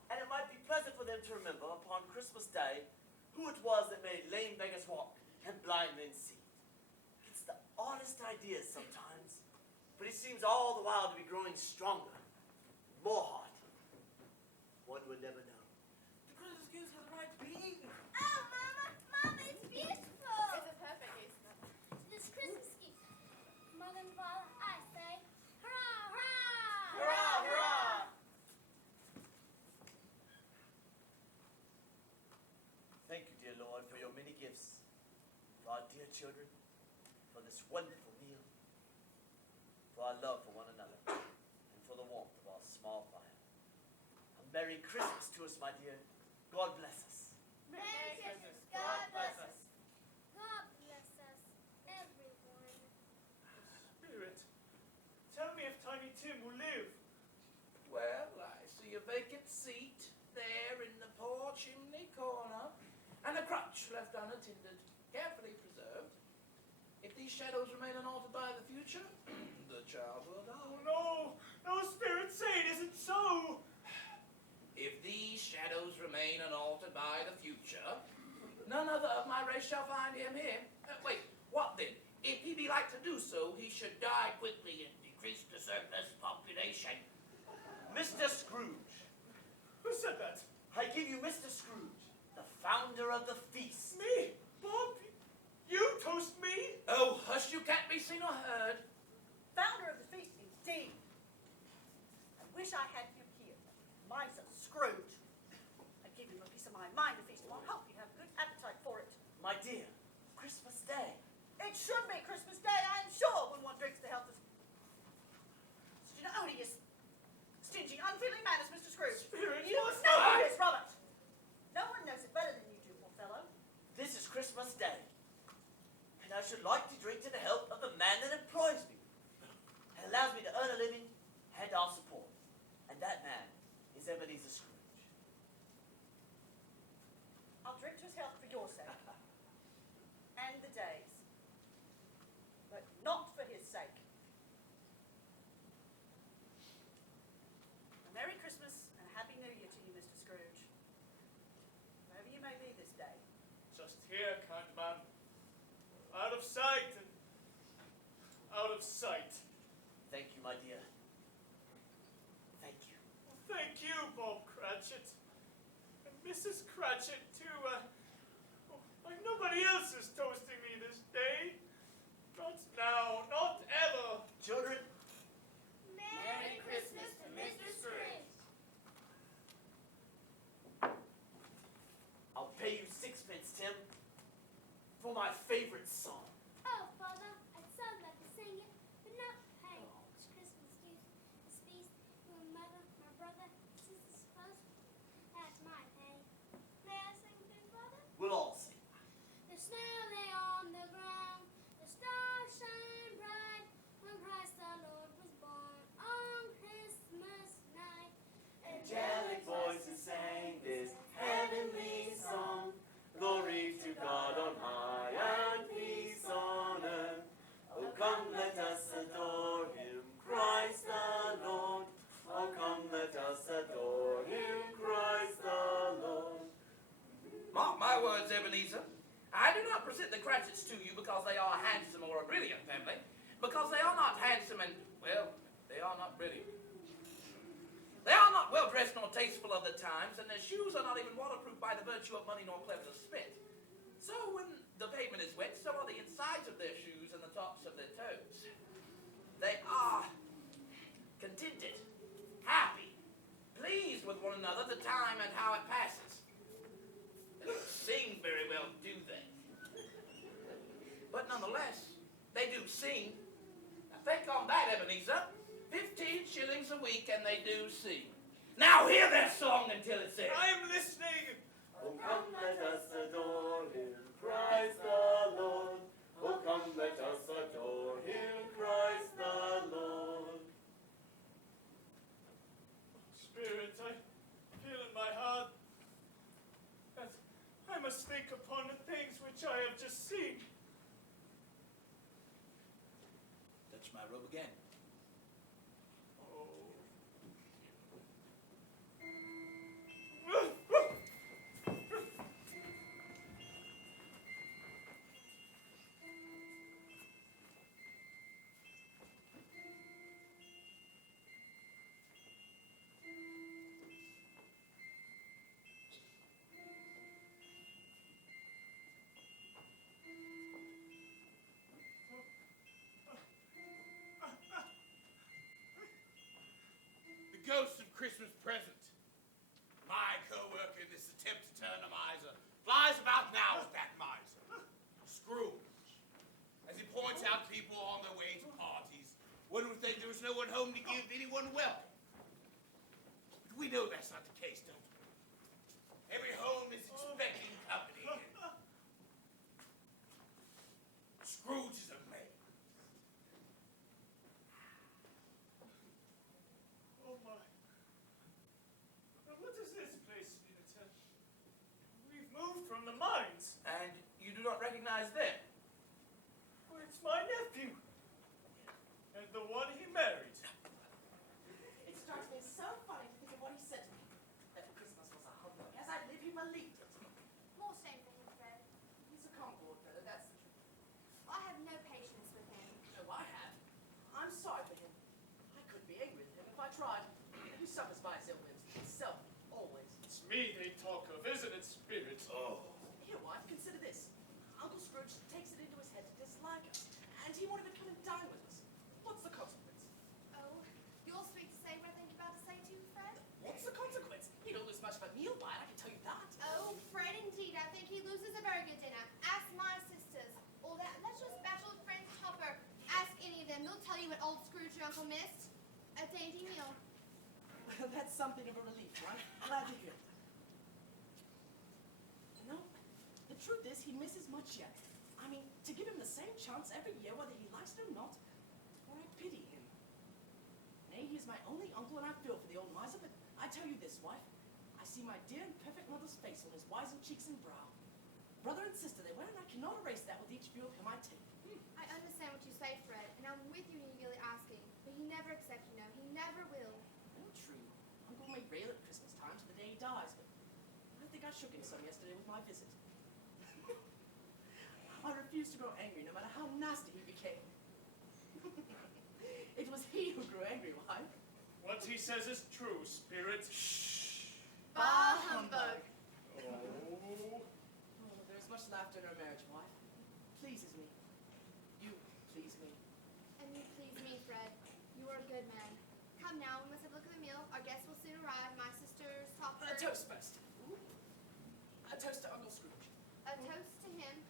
And it might be pleasant for them to remember upon Christmas Day who it was that made lame beggars walk and blind men see. It's the oddest ideas sometimes, but he seems all the while to be growing stronger, more hearty. One would never know. The Christmas goose has a right to be eaten. Oh, Mama, it's beautiful. It's a perfect goose, Mother. This Christmas goose. Mother and Father, I say, hurrah, hurrah! Hurrah, hurrah! Thank you, dear Lord, for your many gifts, for our dear children, for this wonderful meal, for our love for one another, and for the warmth of our small fire. A Merry Christmas to us, my dear. God bless us. Merry Christmas. God bless us. God bless us, everyone. Spirit, tell me if Tiny Tim will live. Well, I see a vacant seat there in the poor chimney corner, and a crutch left unattended, carefully preserved. If these shadows remain unaltered by the future, the child will die. Oh, no, Spirit, say it isn't so. If these shadows remain unaltered by the future, none other of my race shall find him here. Wait, what then? If he be like to do so, he should die quickly and decrease the surplus population. Mr. Scrooge. Who said that? I give you Mr. Scrooge, the founder of the feast. Me? Bob? You toast me? Oh, hush, you can't be seen or heard. Founder of the feast, indeed. I wish I had him here. Mine's a Scrooge. I'd give him a piece of my mind to feast on. Hope you have a good appetite for it. My dear, Christmas Day. It should be Christmas Day, I am sure, when one drinks the health of such an odious, stingy, unfeeling man as Mr. Scrooge. Spirit, You what's know that? this, Robert. should like to drink to the health of the man that employs me and allows me to earn a living and our support. And that man is Ebenezer Scrooge. I'll drink to his health for your sake. And the day's. But not for his sake. A Merry Christmas and a Happy New Year to you, Mr. Scrooge. Wherever you may be this day. Just here, kind man. Out of sight and out of sight. Thank you, my dear. Thank you. Well, thank you, Bob Cratchit. And Mrs. Cratchit, too. Like nobody else is toasting me this day. Not now, not ever. Children, Merry Christmas to Mr. Scrooge. I'll pay you 6pence, Tim, for my favorite song. Oh, Father, I'd so love to sing it, but not pay. It's Christmas gift, this feast, my mother, my brother, sisters, first. That's my pay. May I sing too, Father? We'll all sing. The snow lay on the ground, the stars shine bright, when Christ our Lord was born on Christmas night. Angelic voices sang this heavenly song. Glory to God on high and peace on earth. Oh, come, let us adore him, Christ the Lord. Oh, come, let us adore him, Christ the Lord. Mark my words, Ebenezer. I do not present the Cratchits to you because they are a handsome or a brilliant family, because they are not handsome and, well, they are not brilliant. They are not well-dressed nor tasteful of the times, and their shoes are not even waterproof by the virtue of money nor cleverness spent. So when the pavement is wet, so are the insides of their shoes and the tops of their toes. They are contented, happy, pleased with one another, the time and how it passes. They don't sing very well, do they? But nonetheless, they do sing. Now think on that, Ebenezer. 15 shillings a week, and they do sing. Now hear their song until it's in. I am listening. Oh, come, let us adore him, Christ the Lord. Oh, come, let us adore him, Christ the Lord. Spirit, I feel in my heart that I must think upon the things which I have just seen. Touch my robe again. The ghost of Christmas present. My co-worker in this attempt to turn a miser flies about now with that miser, Scrooge. As he points out people on their way to parties, one would think there was no one home to give anyone welcome. But we know that's not the case, don't we? Every home is expecting company. Scrooge is amazed. Oh my. Now what is this place, Peter? We've moved from the mines. And you do not recognize them? Well, it's my nephew. And the one he married. It strikes me as so funny to think of what he said to me. That Christmas was a humbug. As I live, he believed it. More shame for him, Fred. He's a Concord fellow, that's the truth. I have no patience with him. No, I have. I'm sorry for him. I could be angry with him if I tried. He suffers by his ill whims. Himself, always. It's me they talk of, isn't it, Spirit? Oh. Here, wife, consider this. Uncle Scrooge takes it into his head to dislike us, and he won't even come and dine with us. What's the consequence? Oh, you're sweet to say what I think about to say to you, Fred? What's the consequence? He don't lose much of a meal by it, I can tell you that. Oh, Fred, indeed, I think he loses a very good dinner. Ask my sisters, or that's your special friend Topper. Ask any of them, they'll tell you what old Scrooge your uncle missed. A dainty meal. Well, that's something of a relief, right? Glad to hear that. You know, the truth is he misses much yet. I mean, to give him the same chance every year, whether he likes it or not, or I pity him. Nay, he is my only uncle, and I feel for the old miser, but I tell you this, wife, I see my dear and perfect mother's face on his wizened cheeks and brow. Brother and sister they were, and I cannot erase that with each view of him I take. I understand what you say, Fred, and I'm with you in eagerly asking, but he never accepts, you know. He never will. Well, true. Uncle may rail at Christmas time to the day he dies, but I think I shook him some yesterday with my visit. I refused to grow angry no matter how nasty he became. It was he who grew angry, wife. What he says is true, Spirit. Shh. Bah humbug. Oh. Oh, there is much laughter in our marriage, wife. Pleases me. You please me. And you please me, Fred. You are a good man. Come now, we must have a look at the meal. Our guests will soon arrive. My sister's top A toast first. A toast to Uncle Scrooge. A toast to him.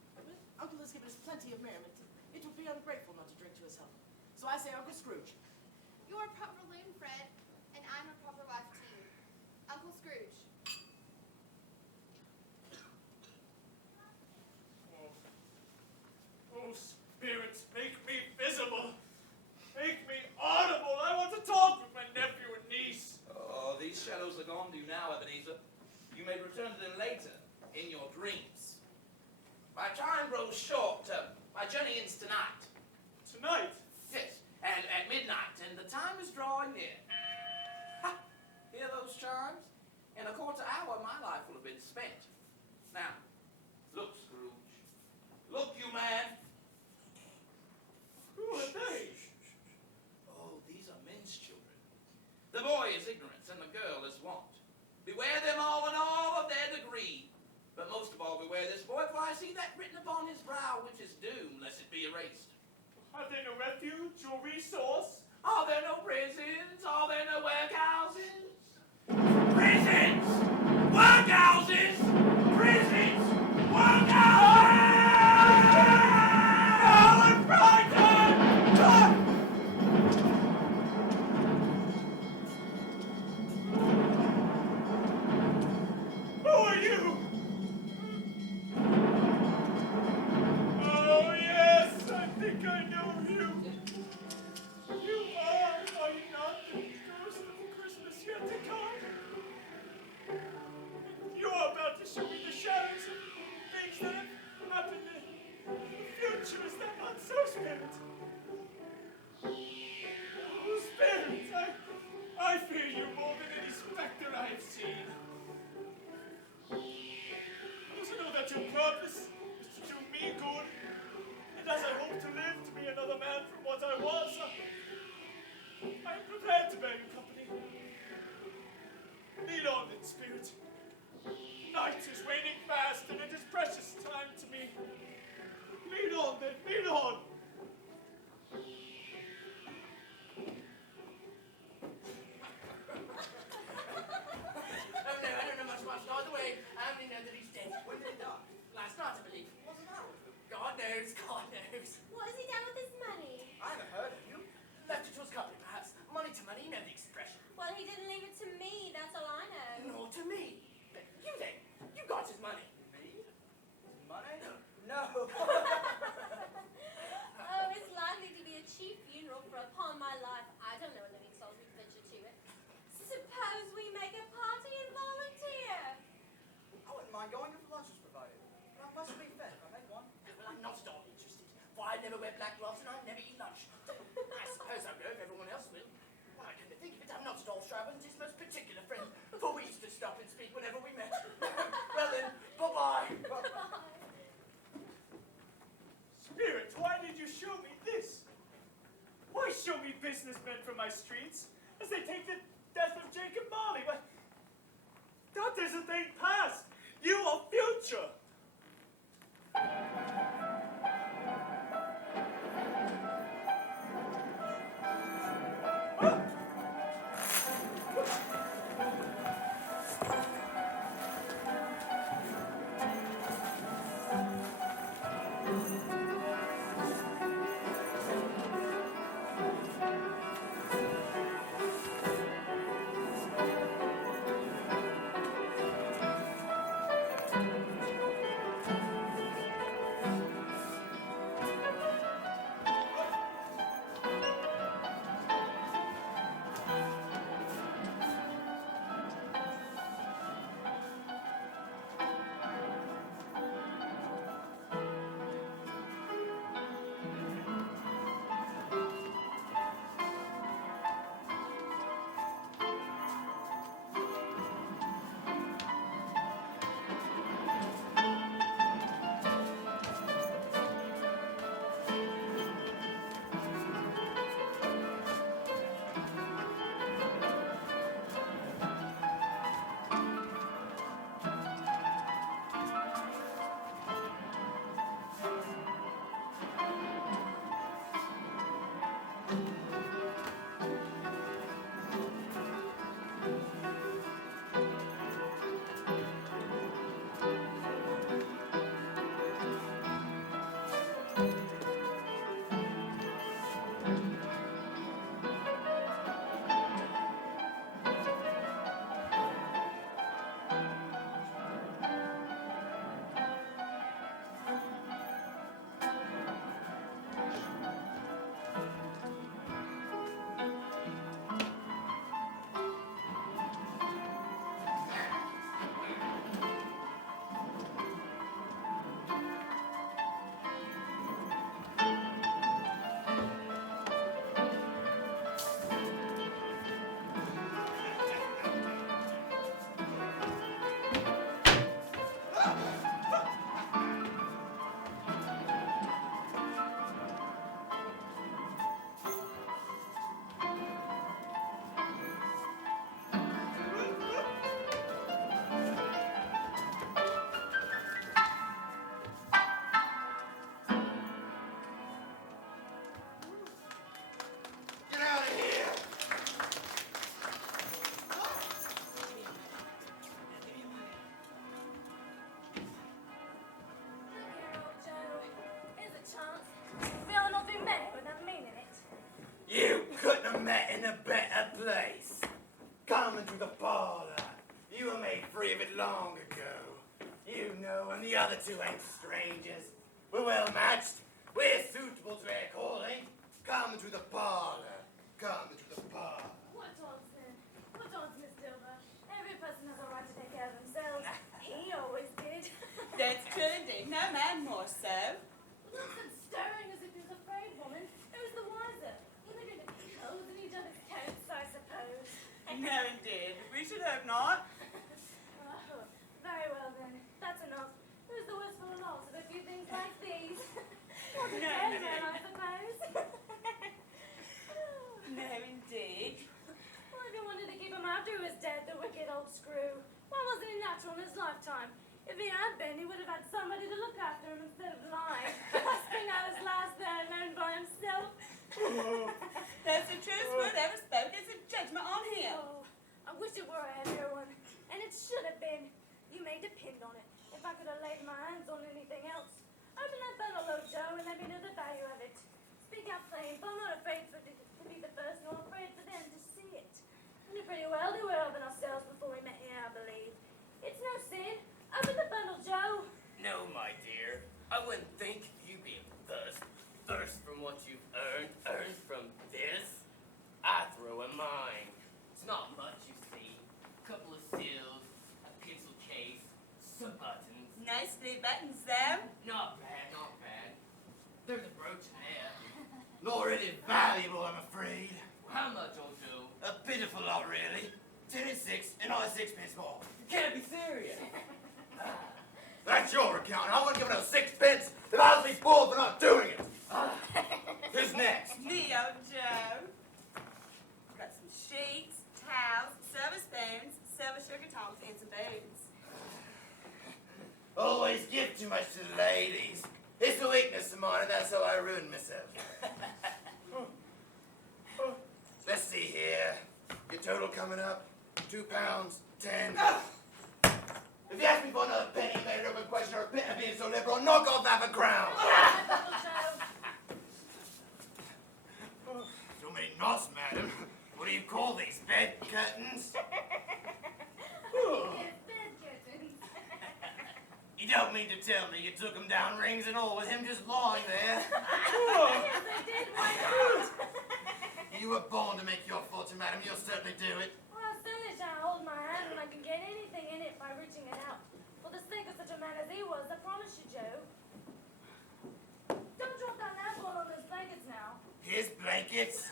Uncle has given us plenty of merriment. It would be ungrateful not to drink to his health. So I say Uncle Scrooge. You're a proper loon, Fred, and I'm a proper wife to you. Uncle Scrooge. Oh, Spirit, make me visible. Make me audible. I want to talk with my nephew and niece. Oh, these shadows are gone to you now, Ebenezer. You may return to them later, in your dreams. My time grows short. My journey ends tonight. Tonight? Yes, and at midnight, and the time is drawing near. Ha! Hear those chimes? In a quarter hour, my life will have been spent. Now, look, Scrooge. Look, you man. Who are they? Oh, these are men's children. The boy is ignorance, and the girl is want. Beware them all and all of their degree. But most of all, beware this boy, for I see that written upon his brow, which is doom, lest it be erased. Are there no refuge or resource? Are there no prisons? Are there no workhouses? Prisons! Workhouses! Prisons! Workhouses! Oh, I'm frightened! Who are you? Oh, yes, I think I know you. You are you not the ghost of Christmas yet to come? You are about to show me the shadows of things that have happened in the future. Is that not so, Spirit? Oh, Spirit, I fear you more than any specter I have seen. Because I know that your purpose is to do me good, and as I hope to live to be another man from what I was, I am prepared to bear you company. Lead on then, Spirit. Night is waning fast, and it is precious time to me. Lead on then, lead on. Oh no, I don't know much about Star the way. I only know that he's dead. When did he die? Last night, I believe. What's the matter with him? God knows, God knows. What has he done with his money? I haven't heard of you. Left it to his company, perhaps. Money to money, you know the expression. Well, he didn't leave it to me, that's all I know. Nor to me. But you then, you got his money. Me? His money? No. Oh, it's likely to be a cheap funeral, for upon my life, I don't know a living soul who'd venture to it. Suppose we make a party and volunteer. I wouldn't mind going if lunch was provided. But I must be fed if I make one. Well, I'm not at all interested. For I never wear black gloves and I never eat lunch. I suppose I'll go if everyone else will. Well, I come to think of it, I'm not at all sure I wasn't his most particular friend. For we used to stop and speak whenever we met. Well then, bye-bye. Spirit, why did you show me this? Why show me businessmen from my streets as they take the death of Jacob Marley? But that is a thing past. You are future. a better place. Come into the parlor. You were made free of it long ago. You know, and the other two ain't strangers. We're well matched. We're suitable to their calling. Come into the parlor. Come into the parlor. What odds then? What odds, Miss Dilber? Every person has a right to take care of themselves. He always did. That's true indeed. No man more so. Looks and stirring as if he was afraid, woman. Who's the wiser? He lived in the clothes and he done his coats, I suppose. No, indeed. We should hope not. Oh, very well then. That's enough. Who's the worse for the loss of a few things like these? What a No, dead indeed. man, I suppose. No, indeed. Well, if you wanted to keep him after he was dead, the wicked old screw. Why wasn't he natural in his lifetime? If he had been, he would have had somebody to look after him instead of lying, gasping out his last there alone by himself. That's the truest word ever spoke. It's a judgment on him. Oh, I wish it were a heavier one. And it should have been. You may depend on it. If I could have laid my hands on anything else. Open that bottle, old Joe, and let me know the value of it. Speak out plain, for I'm not afraid for it to be the first, nor afraid for them to see it. We knew pretty well they were open ourselves before we met here, I believe. It's no sin. Open the bundle, Joe. No, my dear. I wouldn't think you being thirst from what you've earned from this. I throw in mine. It's not much, you see. Couple of seals, a pencil case, some buttons. Nice blue buttons, though. Not bad, not bad. There's a brooch in there. Not really valuable, I'm afraid. How much, old Joe? A pitiful lot, really. 10 and 6, and not a sixpence more. You can't be serious. That's your account. I wouldn't give it a sixpence if I was to be spoiled for not doing it. Who's next? Me, old Joe. Got some sheets, towels, silver spoons, silver sugar tongs, and some boots. Always give too much to the ladies. It's a weakness of mine, and that's how I ruin myself. Let's see here. Your total coming up, £2, 10. If you ask me for another penny, you made an open question or a bit of being so liberal, knock off half a crown. So many knots, madam. What do you call these, bed curtains? You don't mean to tell me you took him down, rings and all, with him just lying there? Yes, I did. Why not? You were born to make your fortune, madam. You'll certainly do it. Well, I certainly shall hold my hand when I can get anything in it by reaching it out. For the sake of such a man as he was, I promise you, Joe. Don't drop that apple on those blankets now. His blankets?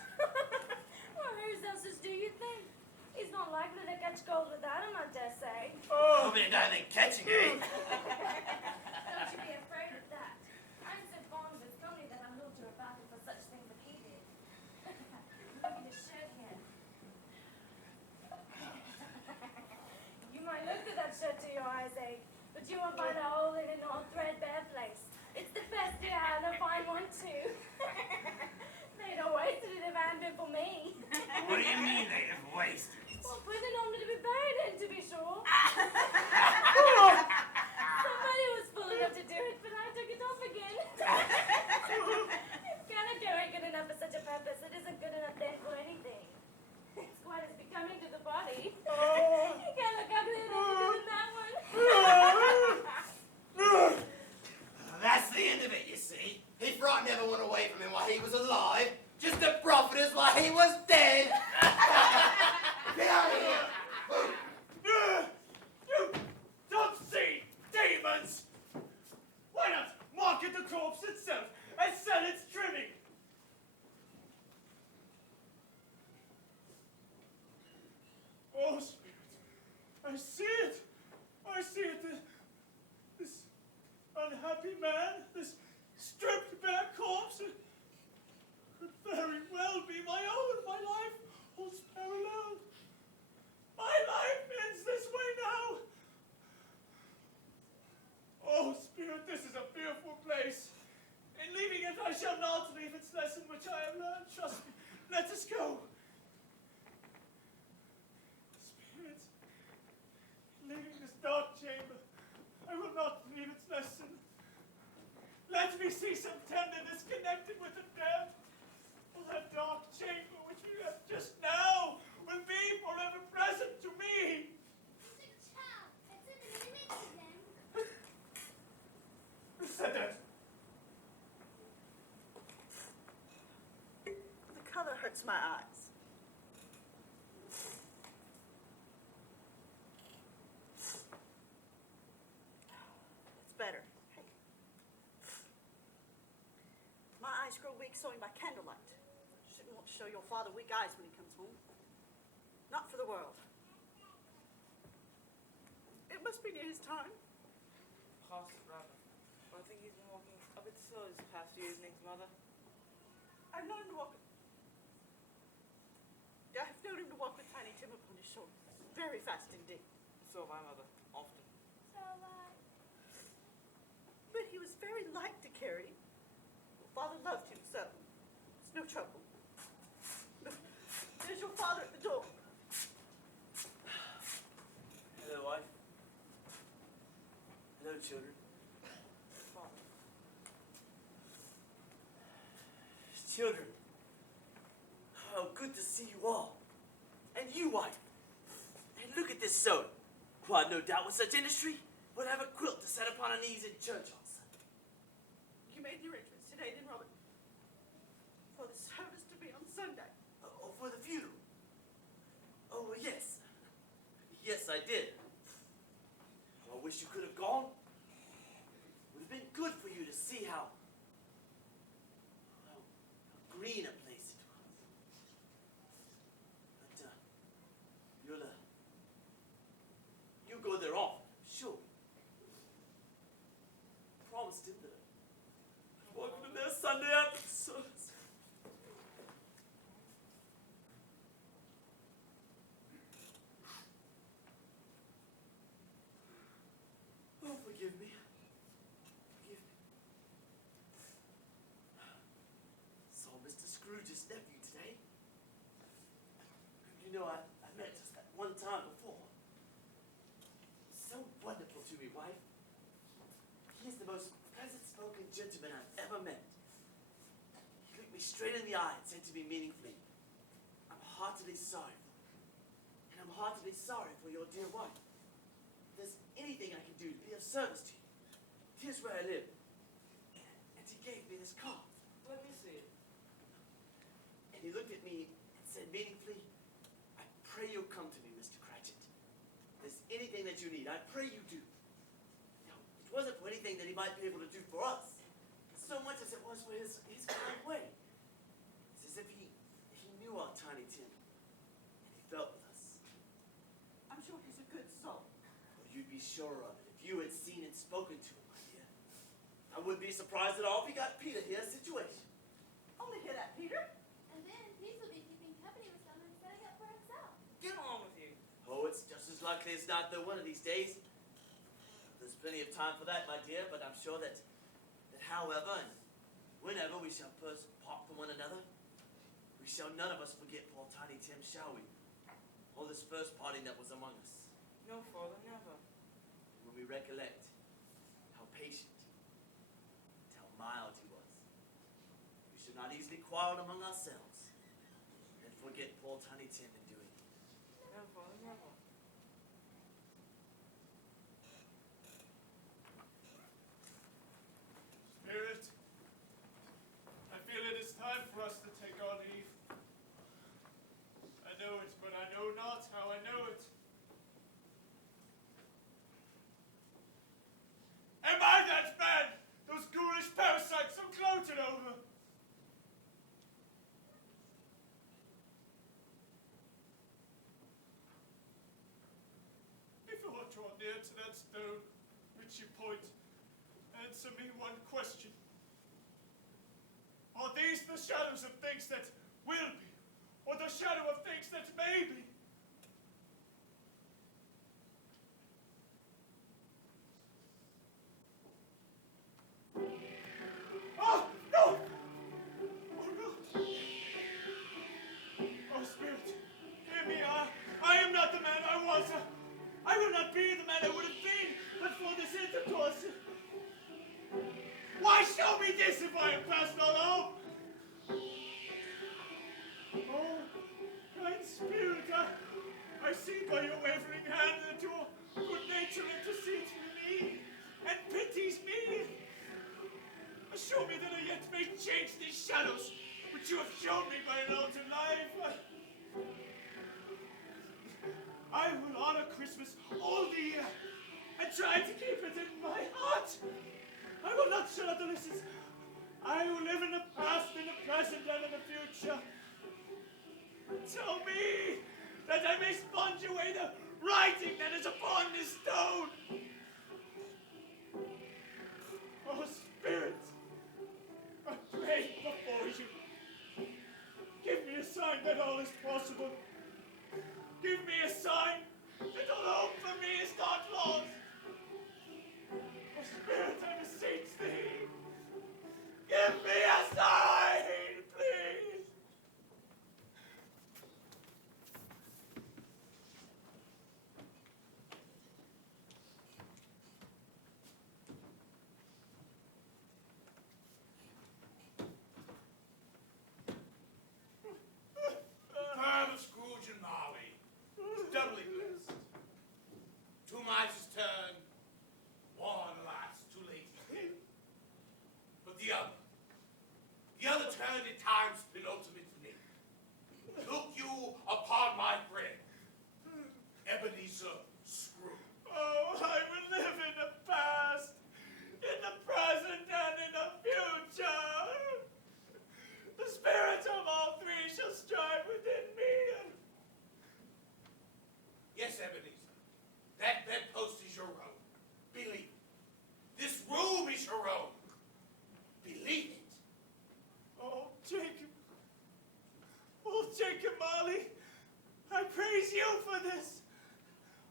Well, whose else's do you think? He's not likely to catch cold without him, I dare say. Oh, but I think catching, eh? Don't you be afraid of that. I'm so fond of his company that I'm little to about him for such things that he did. Look at his shirt here. You might look at that shirt till your eyes ache, but you won't find a hole in it nor a threadbare place. It's the best you have, and a fine one too. They'd have wasted it if it hadn't been for me. What do you mean they'd have wasted it? Well, put it on me to be buried in, to be sure. Somebody was fool enough to do it, but I took it off again. If calico ain't good enough for such a purpose, it isn't good enough then for anything. It's quite as becoming to the body. You can't look uglier than that one. That's the end of it, you see. He frightened everyone away from him while he was alive, just to profit us while he was dead. Get out of here! You don't see demons! Why not market the corpse itself and sell its trimming? Oh, Spirit, I see it. I see it. This unhappy man, this stripped bare corpse, could very well be my own. My life holds parallel. My life ends this way now. Oh, Spirit, this is a fearful place. In leaving it, I shall not leave its lesson which I have learned. Trust me. Let us go. Spirit, in leaving this dark chamber, I will not leave its lesson. hurts my eyes. It's better. My eyes grow weak sewing by candlelight. Shouldn't want to show your father weak eyes when he comes home. Not for the world. It must be near his time. Possibly, rather. I think he's been walking a bit slow these past few evenings, Mother. I've known him to walk. I've known him to walk with Tiny Tim upon his shoulders. Very fast indeed. So have I, Mother. Often. So I... But he was very light to carry. Father loved him so. It's no trouble. There's your father at the door. Hello, wife. Hello, children. Father. Children. Oh, good to see you all. And you, wife. And look at this sewing. Why, no doubt with such industry, would have a quilt to set upon her knees in church on Sunday. You made the arrangements today, didn't Robert? For the service to be on Sunday. Oh, for the funeral? Oh, yes. Yes, I did. I wish you could have gone. It would have been good for you to see how green a place it was. But, you'll go there often, sure. I promised him that I'd walk into there Sunday after the service. Oh, forgive me. Forgive me. Saw Mr. Scrooge's nephew today. You know, I met just that one time before. So wonderful to me, wife. He is the most pleasant-spoken gentleman I've ever met. He looked me straight in the eye and said to me meaningfully, "I'm heartily sorry for you, and I'm heartily sorry for your dear wife. If there's anything I can do to be of service to you, here's where I live." And he gave me this card. Let me see it. And he looked at me and said meaningfully, "I pray you'll come to me, Mr. Cratchit. If there's anything that you need, I pray you do." Now, it wasn't for anything that he might be able to do for us, so much as it was for his kind way. It's as if he knew our Tiny Tim, and he felt with us. I'm sure he's a good soul. Well, you'd be sure of it if you had seen and spoken to him, my dear. I wouldn't be surprised at all if he got Peter here a situation. Only hear that, Peter. And then Peace will be keeping company with someone setting up for himself. Get on with you. Oh, it's just as likely as not, though, one of these days. There's plenty of time for that, my dear, but I'm sure that however and whenever we shall first part from one another, we shall none of us forget poor Tiny Tim, shall we? Or this first parting that was among us. No, Father, never. When we recollect how patient and how mild he was, we should not easily quarrel among ourselves and forget poor Tiny Tim in doing it. No, Father, never. Spirit, I feel it is time for us to take our leave. I know it, but I know not how I know it. Am I that man those ghoulish parasites have gloated over? Before I draw near to that stone which you point, answer me one question. Are these the shadows of things that will be, or the shadow of things that may be? Oh, no! Oh, no! Oh, Spirit, hear me. I am not the man I was. I will not be the man I would have been but for this intercourse. Why show me this if I am past all hope? Oh, kind Spirit, I see by your wavering hand that your good nature intercedes for me and pities me. Assure me that I yet may change these shadows which you have shown me by an altered life. try to keep it in my heart. I will not shut out the listeners. I will live in the past, in the present, and in the future. Tell me that I may sponge away the writing that is upon this stone. Oh, Spirit, I pray before you. Give me a sign that all is possible. Give me a sign that all hope for me is not lost. Oh, Spirit, I beseech thee. Give me a sign, please. Father Scrooge and Marley is doubly blessed. Two mice turn, one, alas, too late he came. But the other turned in time's penultimate me. Look you upon my friend, Ebenezer Scrooge. Oh, I will live in the past, in the present, and in the future. The spirits of all three shall strive within me. Yes, Ebenezer, that bedpost is your own. Believe it. This room is your own. Believe it. Oh, Jacob. Oh, Jacob Marley. I praise you for this.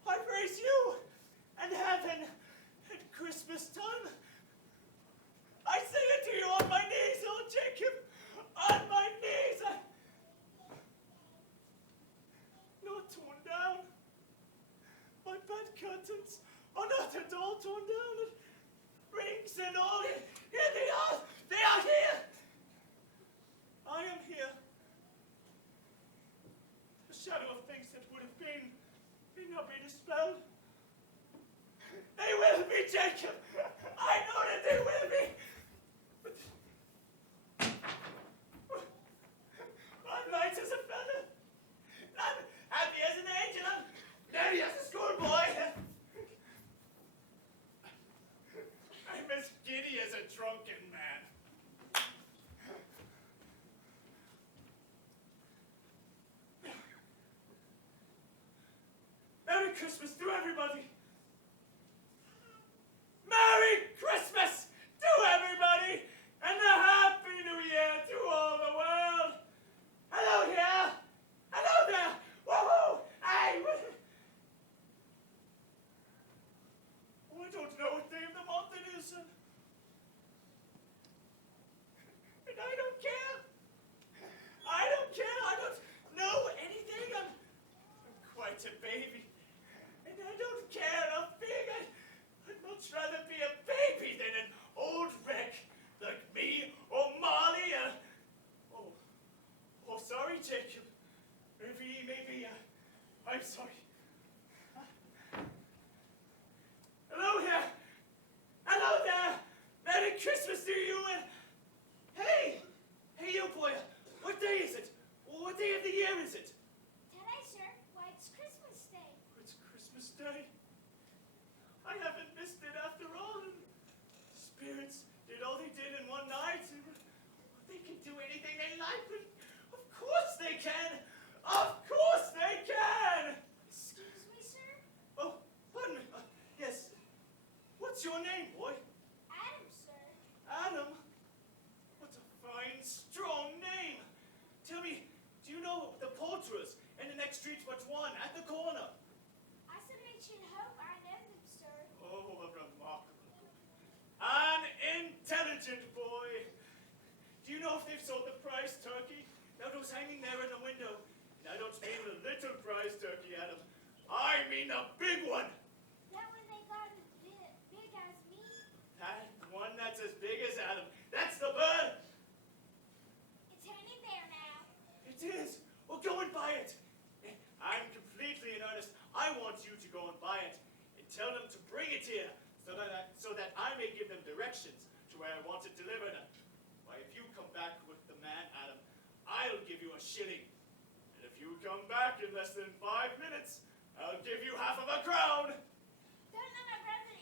I praise you and heaven at Christmas time. I say it to you on my knees, oh Jacob. On my knees. Not torn down. My bed curtains are not at all torn down. Rings and all. Here they are. They are here. I am here. The shadow of things that would have been may now be dispelled. They will be, Jacob. I know that they will be. I'm light as a feather. I'm happy as an angel. I'm merry as a schoolboy. I'm as giddy as a drunken man. Merry Christmas to everybody. Merry Christmas to everybody, and a Happy New Year to all the world. Hello here. Hello there. Woohoo! Hey! Oh, I don't know what day of the month it is. And I don't care. I don't care. I don't know anything. I'm quite a baby. And I don't care a fig. I'd much rather be a baby than an old wreck like me or Molly. Oh, sorry, Jacob. Maybe, I'm sorry. Hello here. Hello there. Merry Christmas to you. And hey, you boy. What day is it? What day of the year is it? Today, sir. Why, it's Christmas Day. It's Christmas Day. I haven't missed it after all. And spirits did all they did in one night. They can do anything they like. But of course they can. Of course they can. Excuse me, sir? Oh, pardon me. Yes. What's your name, boy? Adam, sir. Adam? What a fine, strong name. Tell me, do you know the poulterers in the next street but one, at the corner? I should mention hope I know them, sir. Oh, remarkable. An intelligent boy. Do you know if they've sold the prize turkey? That was hanging there in the window. And I don't mean the little prize turkey, Adam. I mean the big one. That one they got as big as me. That one that's as big as Adam. That's the bird. It's hanging there now. It is. Well, go and buy it. I'm completely in earnest. I want you to go and buy it and tell them to bring it here so that I may give them directions to where I want it delivered. Why, if you come back with the man, Adam, I'll give you a shilling. And if you come back in less than 5 minutes, I'll give you half of a crown. Don't let my brother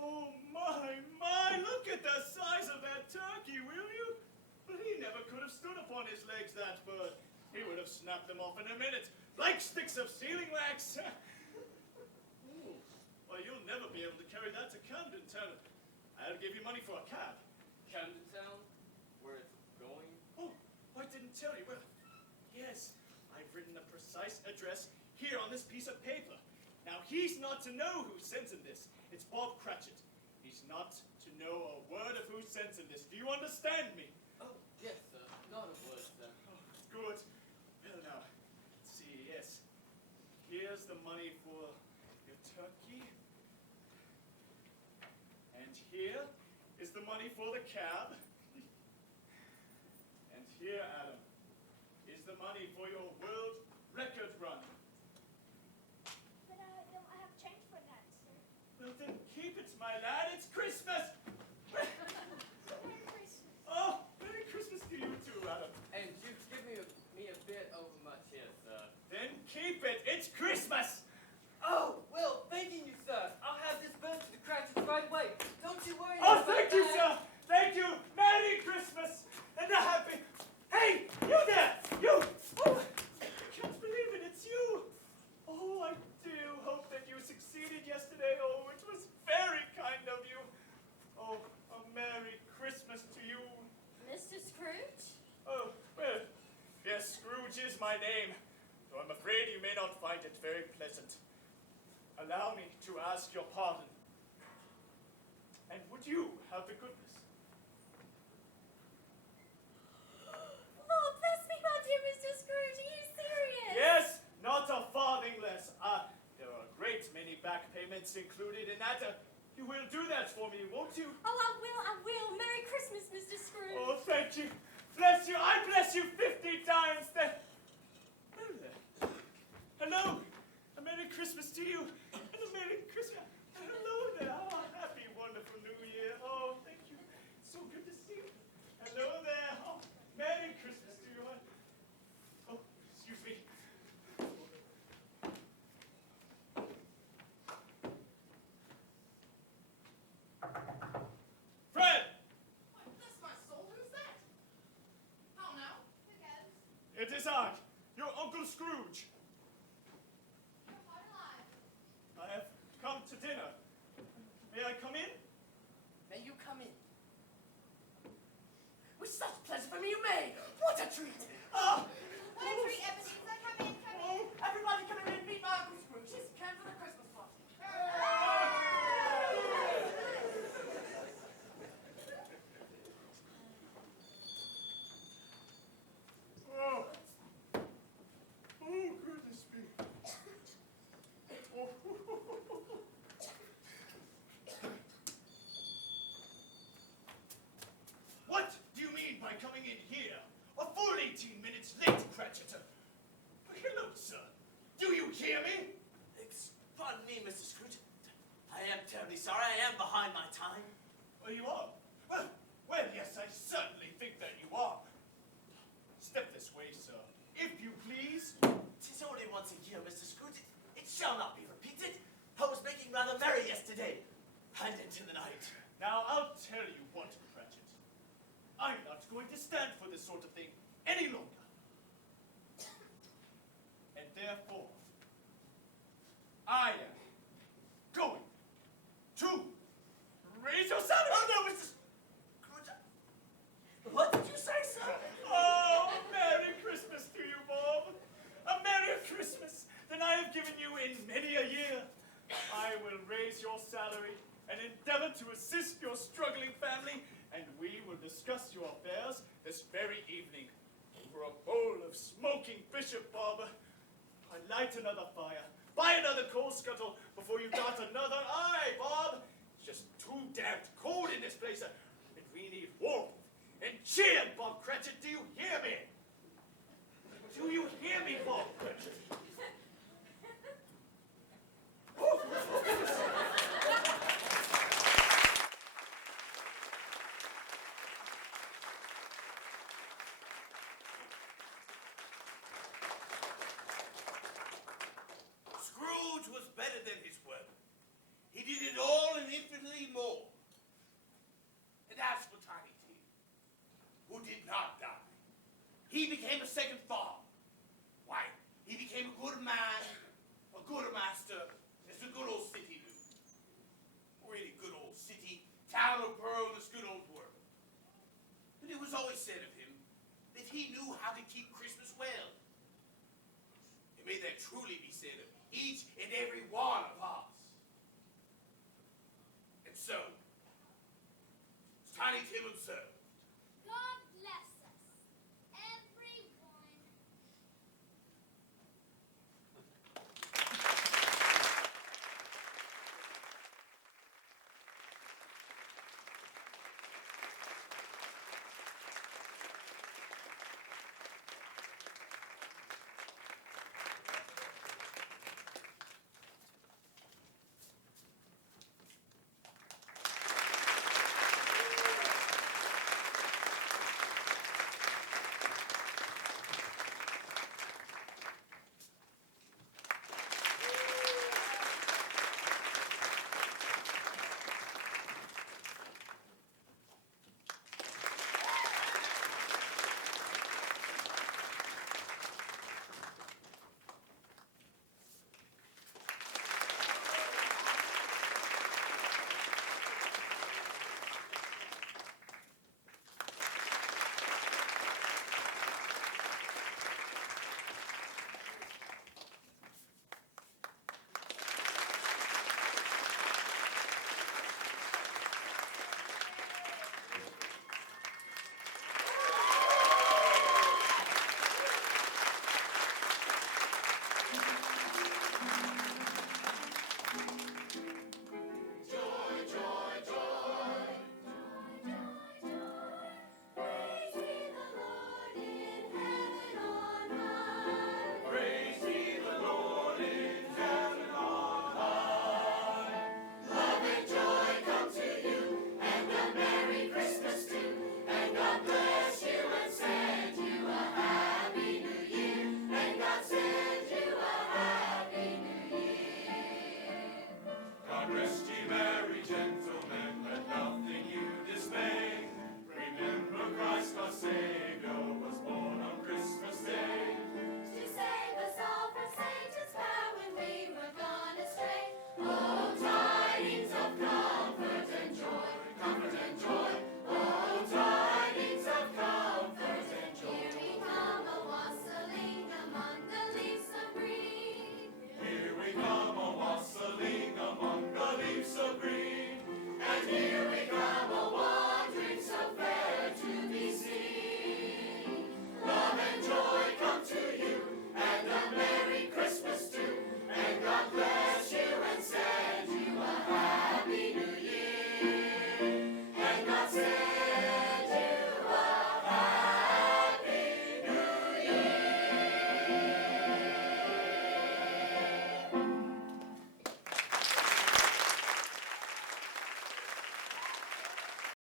Oh, my, look at the size of that turkey, will you? But he never could have stood upon his legs, that bird. He would have snapped them off in a minute, like sticks of sealing wax. Ooh, well, you'll never be able to carry that to Camden Town. I'll give you money for a cab. Camden Town? Where it's going? Oh, I didn't tell you. Well, yes, I've written the precise address here on this piece of paper. Now, he's not to know who sends him this. It's Bob Cratchit. He's not to know a word of who sends him this. Do you understand me? Oh, yes, sir. Not a word, sir. Oh, good. Well, now, let's see, yes. Here's the money for your turkey. And here is the money for the cab. And here, Adam, is the money for your world record run. But I don't have change for that, sir. Well, then keep it, my lad. It's Christmas. Merry Christmas. Oh, Merry Christmas to you too, Adam. And you give me a bit over much here, sir. Then keep it. It's Christmas. Oh, well, thanking you, sir. I'll have this bird to the Cratchits right away. Don't you worry. Oh, about thank you, that. sir. Thank you. Merry Christmas and a happy. Hey, you there? You. Oh, I can't believe it. It's you. Oh, I do hope that you succeeded yesterday. Oh, it was very kind of you. Oh, a Merry Christmas to you. Mr. Scrooge? Oh, well, yes, Scrooge is my name, though I'm afraid you may not find it very pleasant. Allow me to ask your pardon. And would you have the goodness? Lord bless me, my dear Mr. Scrooge. Are you serious? Yes, not a farthing less. There are a great many back payments included in that. You will do that for me, won't you? Oh, I will. Merry Christmas, Mr. Scrooge. Oh, thank you. Bless you. I bless you 50 times. Hello there. Hello. A Merry Christmas to you. And a Merry Christmas. Hello there. Oh, happy, wonderful New Year. Oh, thank you. So good to see you. Hello there. Oh, Merry Christmas to you. Oh, excuse me. Fred! Why, bless my soul, who's that? How now? Who goes? It is I, your Uncle Scrooge. You're quite alive. I have come to dinner. May I come in? May you come in? With such pleasure for me you may. What a treat! Ah! What a treat, Ebenezer. Come in, come in. Everybody come in and meet my Uncle Scrooge. He's come for the Christmas party. Oh. Oh, goodness me. Oh. What do you mean by coming in here? A full 18 minutes late, Cratchit. Hello, sir. Do you hear me? Pardon me, Mr. Scrooge. I am terribly sorry. I am behind my time. Oh, you are? Well, yes, I certainly think that you are. Step this way, sir. If you please. 'Tis only once a year, Mr. Scrooge. It shall not be repeated. I was making rather merry yesterday, and into the night. Now, I'll tell you what, Cratchit. I'm not going to stand for this sort of thing any longer. And therefore, I am going to raise your salary. Oh, no, Mr. Scrooge. What did you say, sir? Oh, Merry Christmas to you, Bob. A Merry Christmas than I have given you in many a year. I will raise your salary and endeavor to assist your struggling family, and we will discuss your affairs this very evening over a bowl of smoking bishop, Bob. I light another fire, buy another coal scuttle before you dart another eye, Bob. It's just too damned cold in this place, and we need warmth and cheer, Bob Cratchit. Do you hear me? Do you hear me, Bob Cratchit? Scrooge was better than his word. He did it all in and infinitely more. And as for Tiny Tim, who did not die, he became a second father. Why, he became a good man, a good master, as the good old city knew. Really good old city, town of pearl, this good old world. And it was always said of him that he knew how to keep Christmas well. And may that truly be said of each and every one of us. And so, as Tiny Tim observed,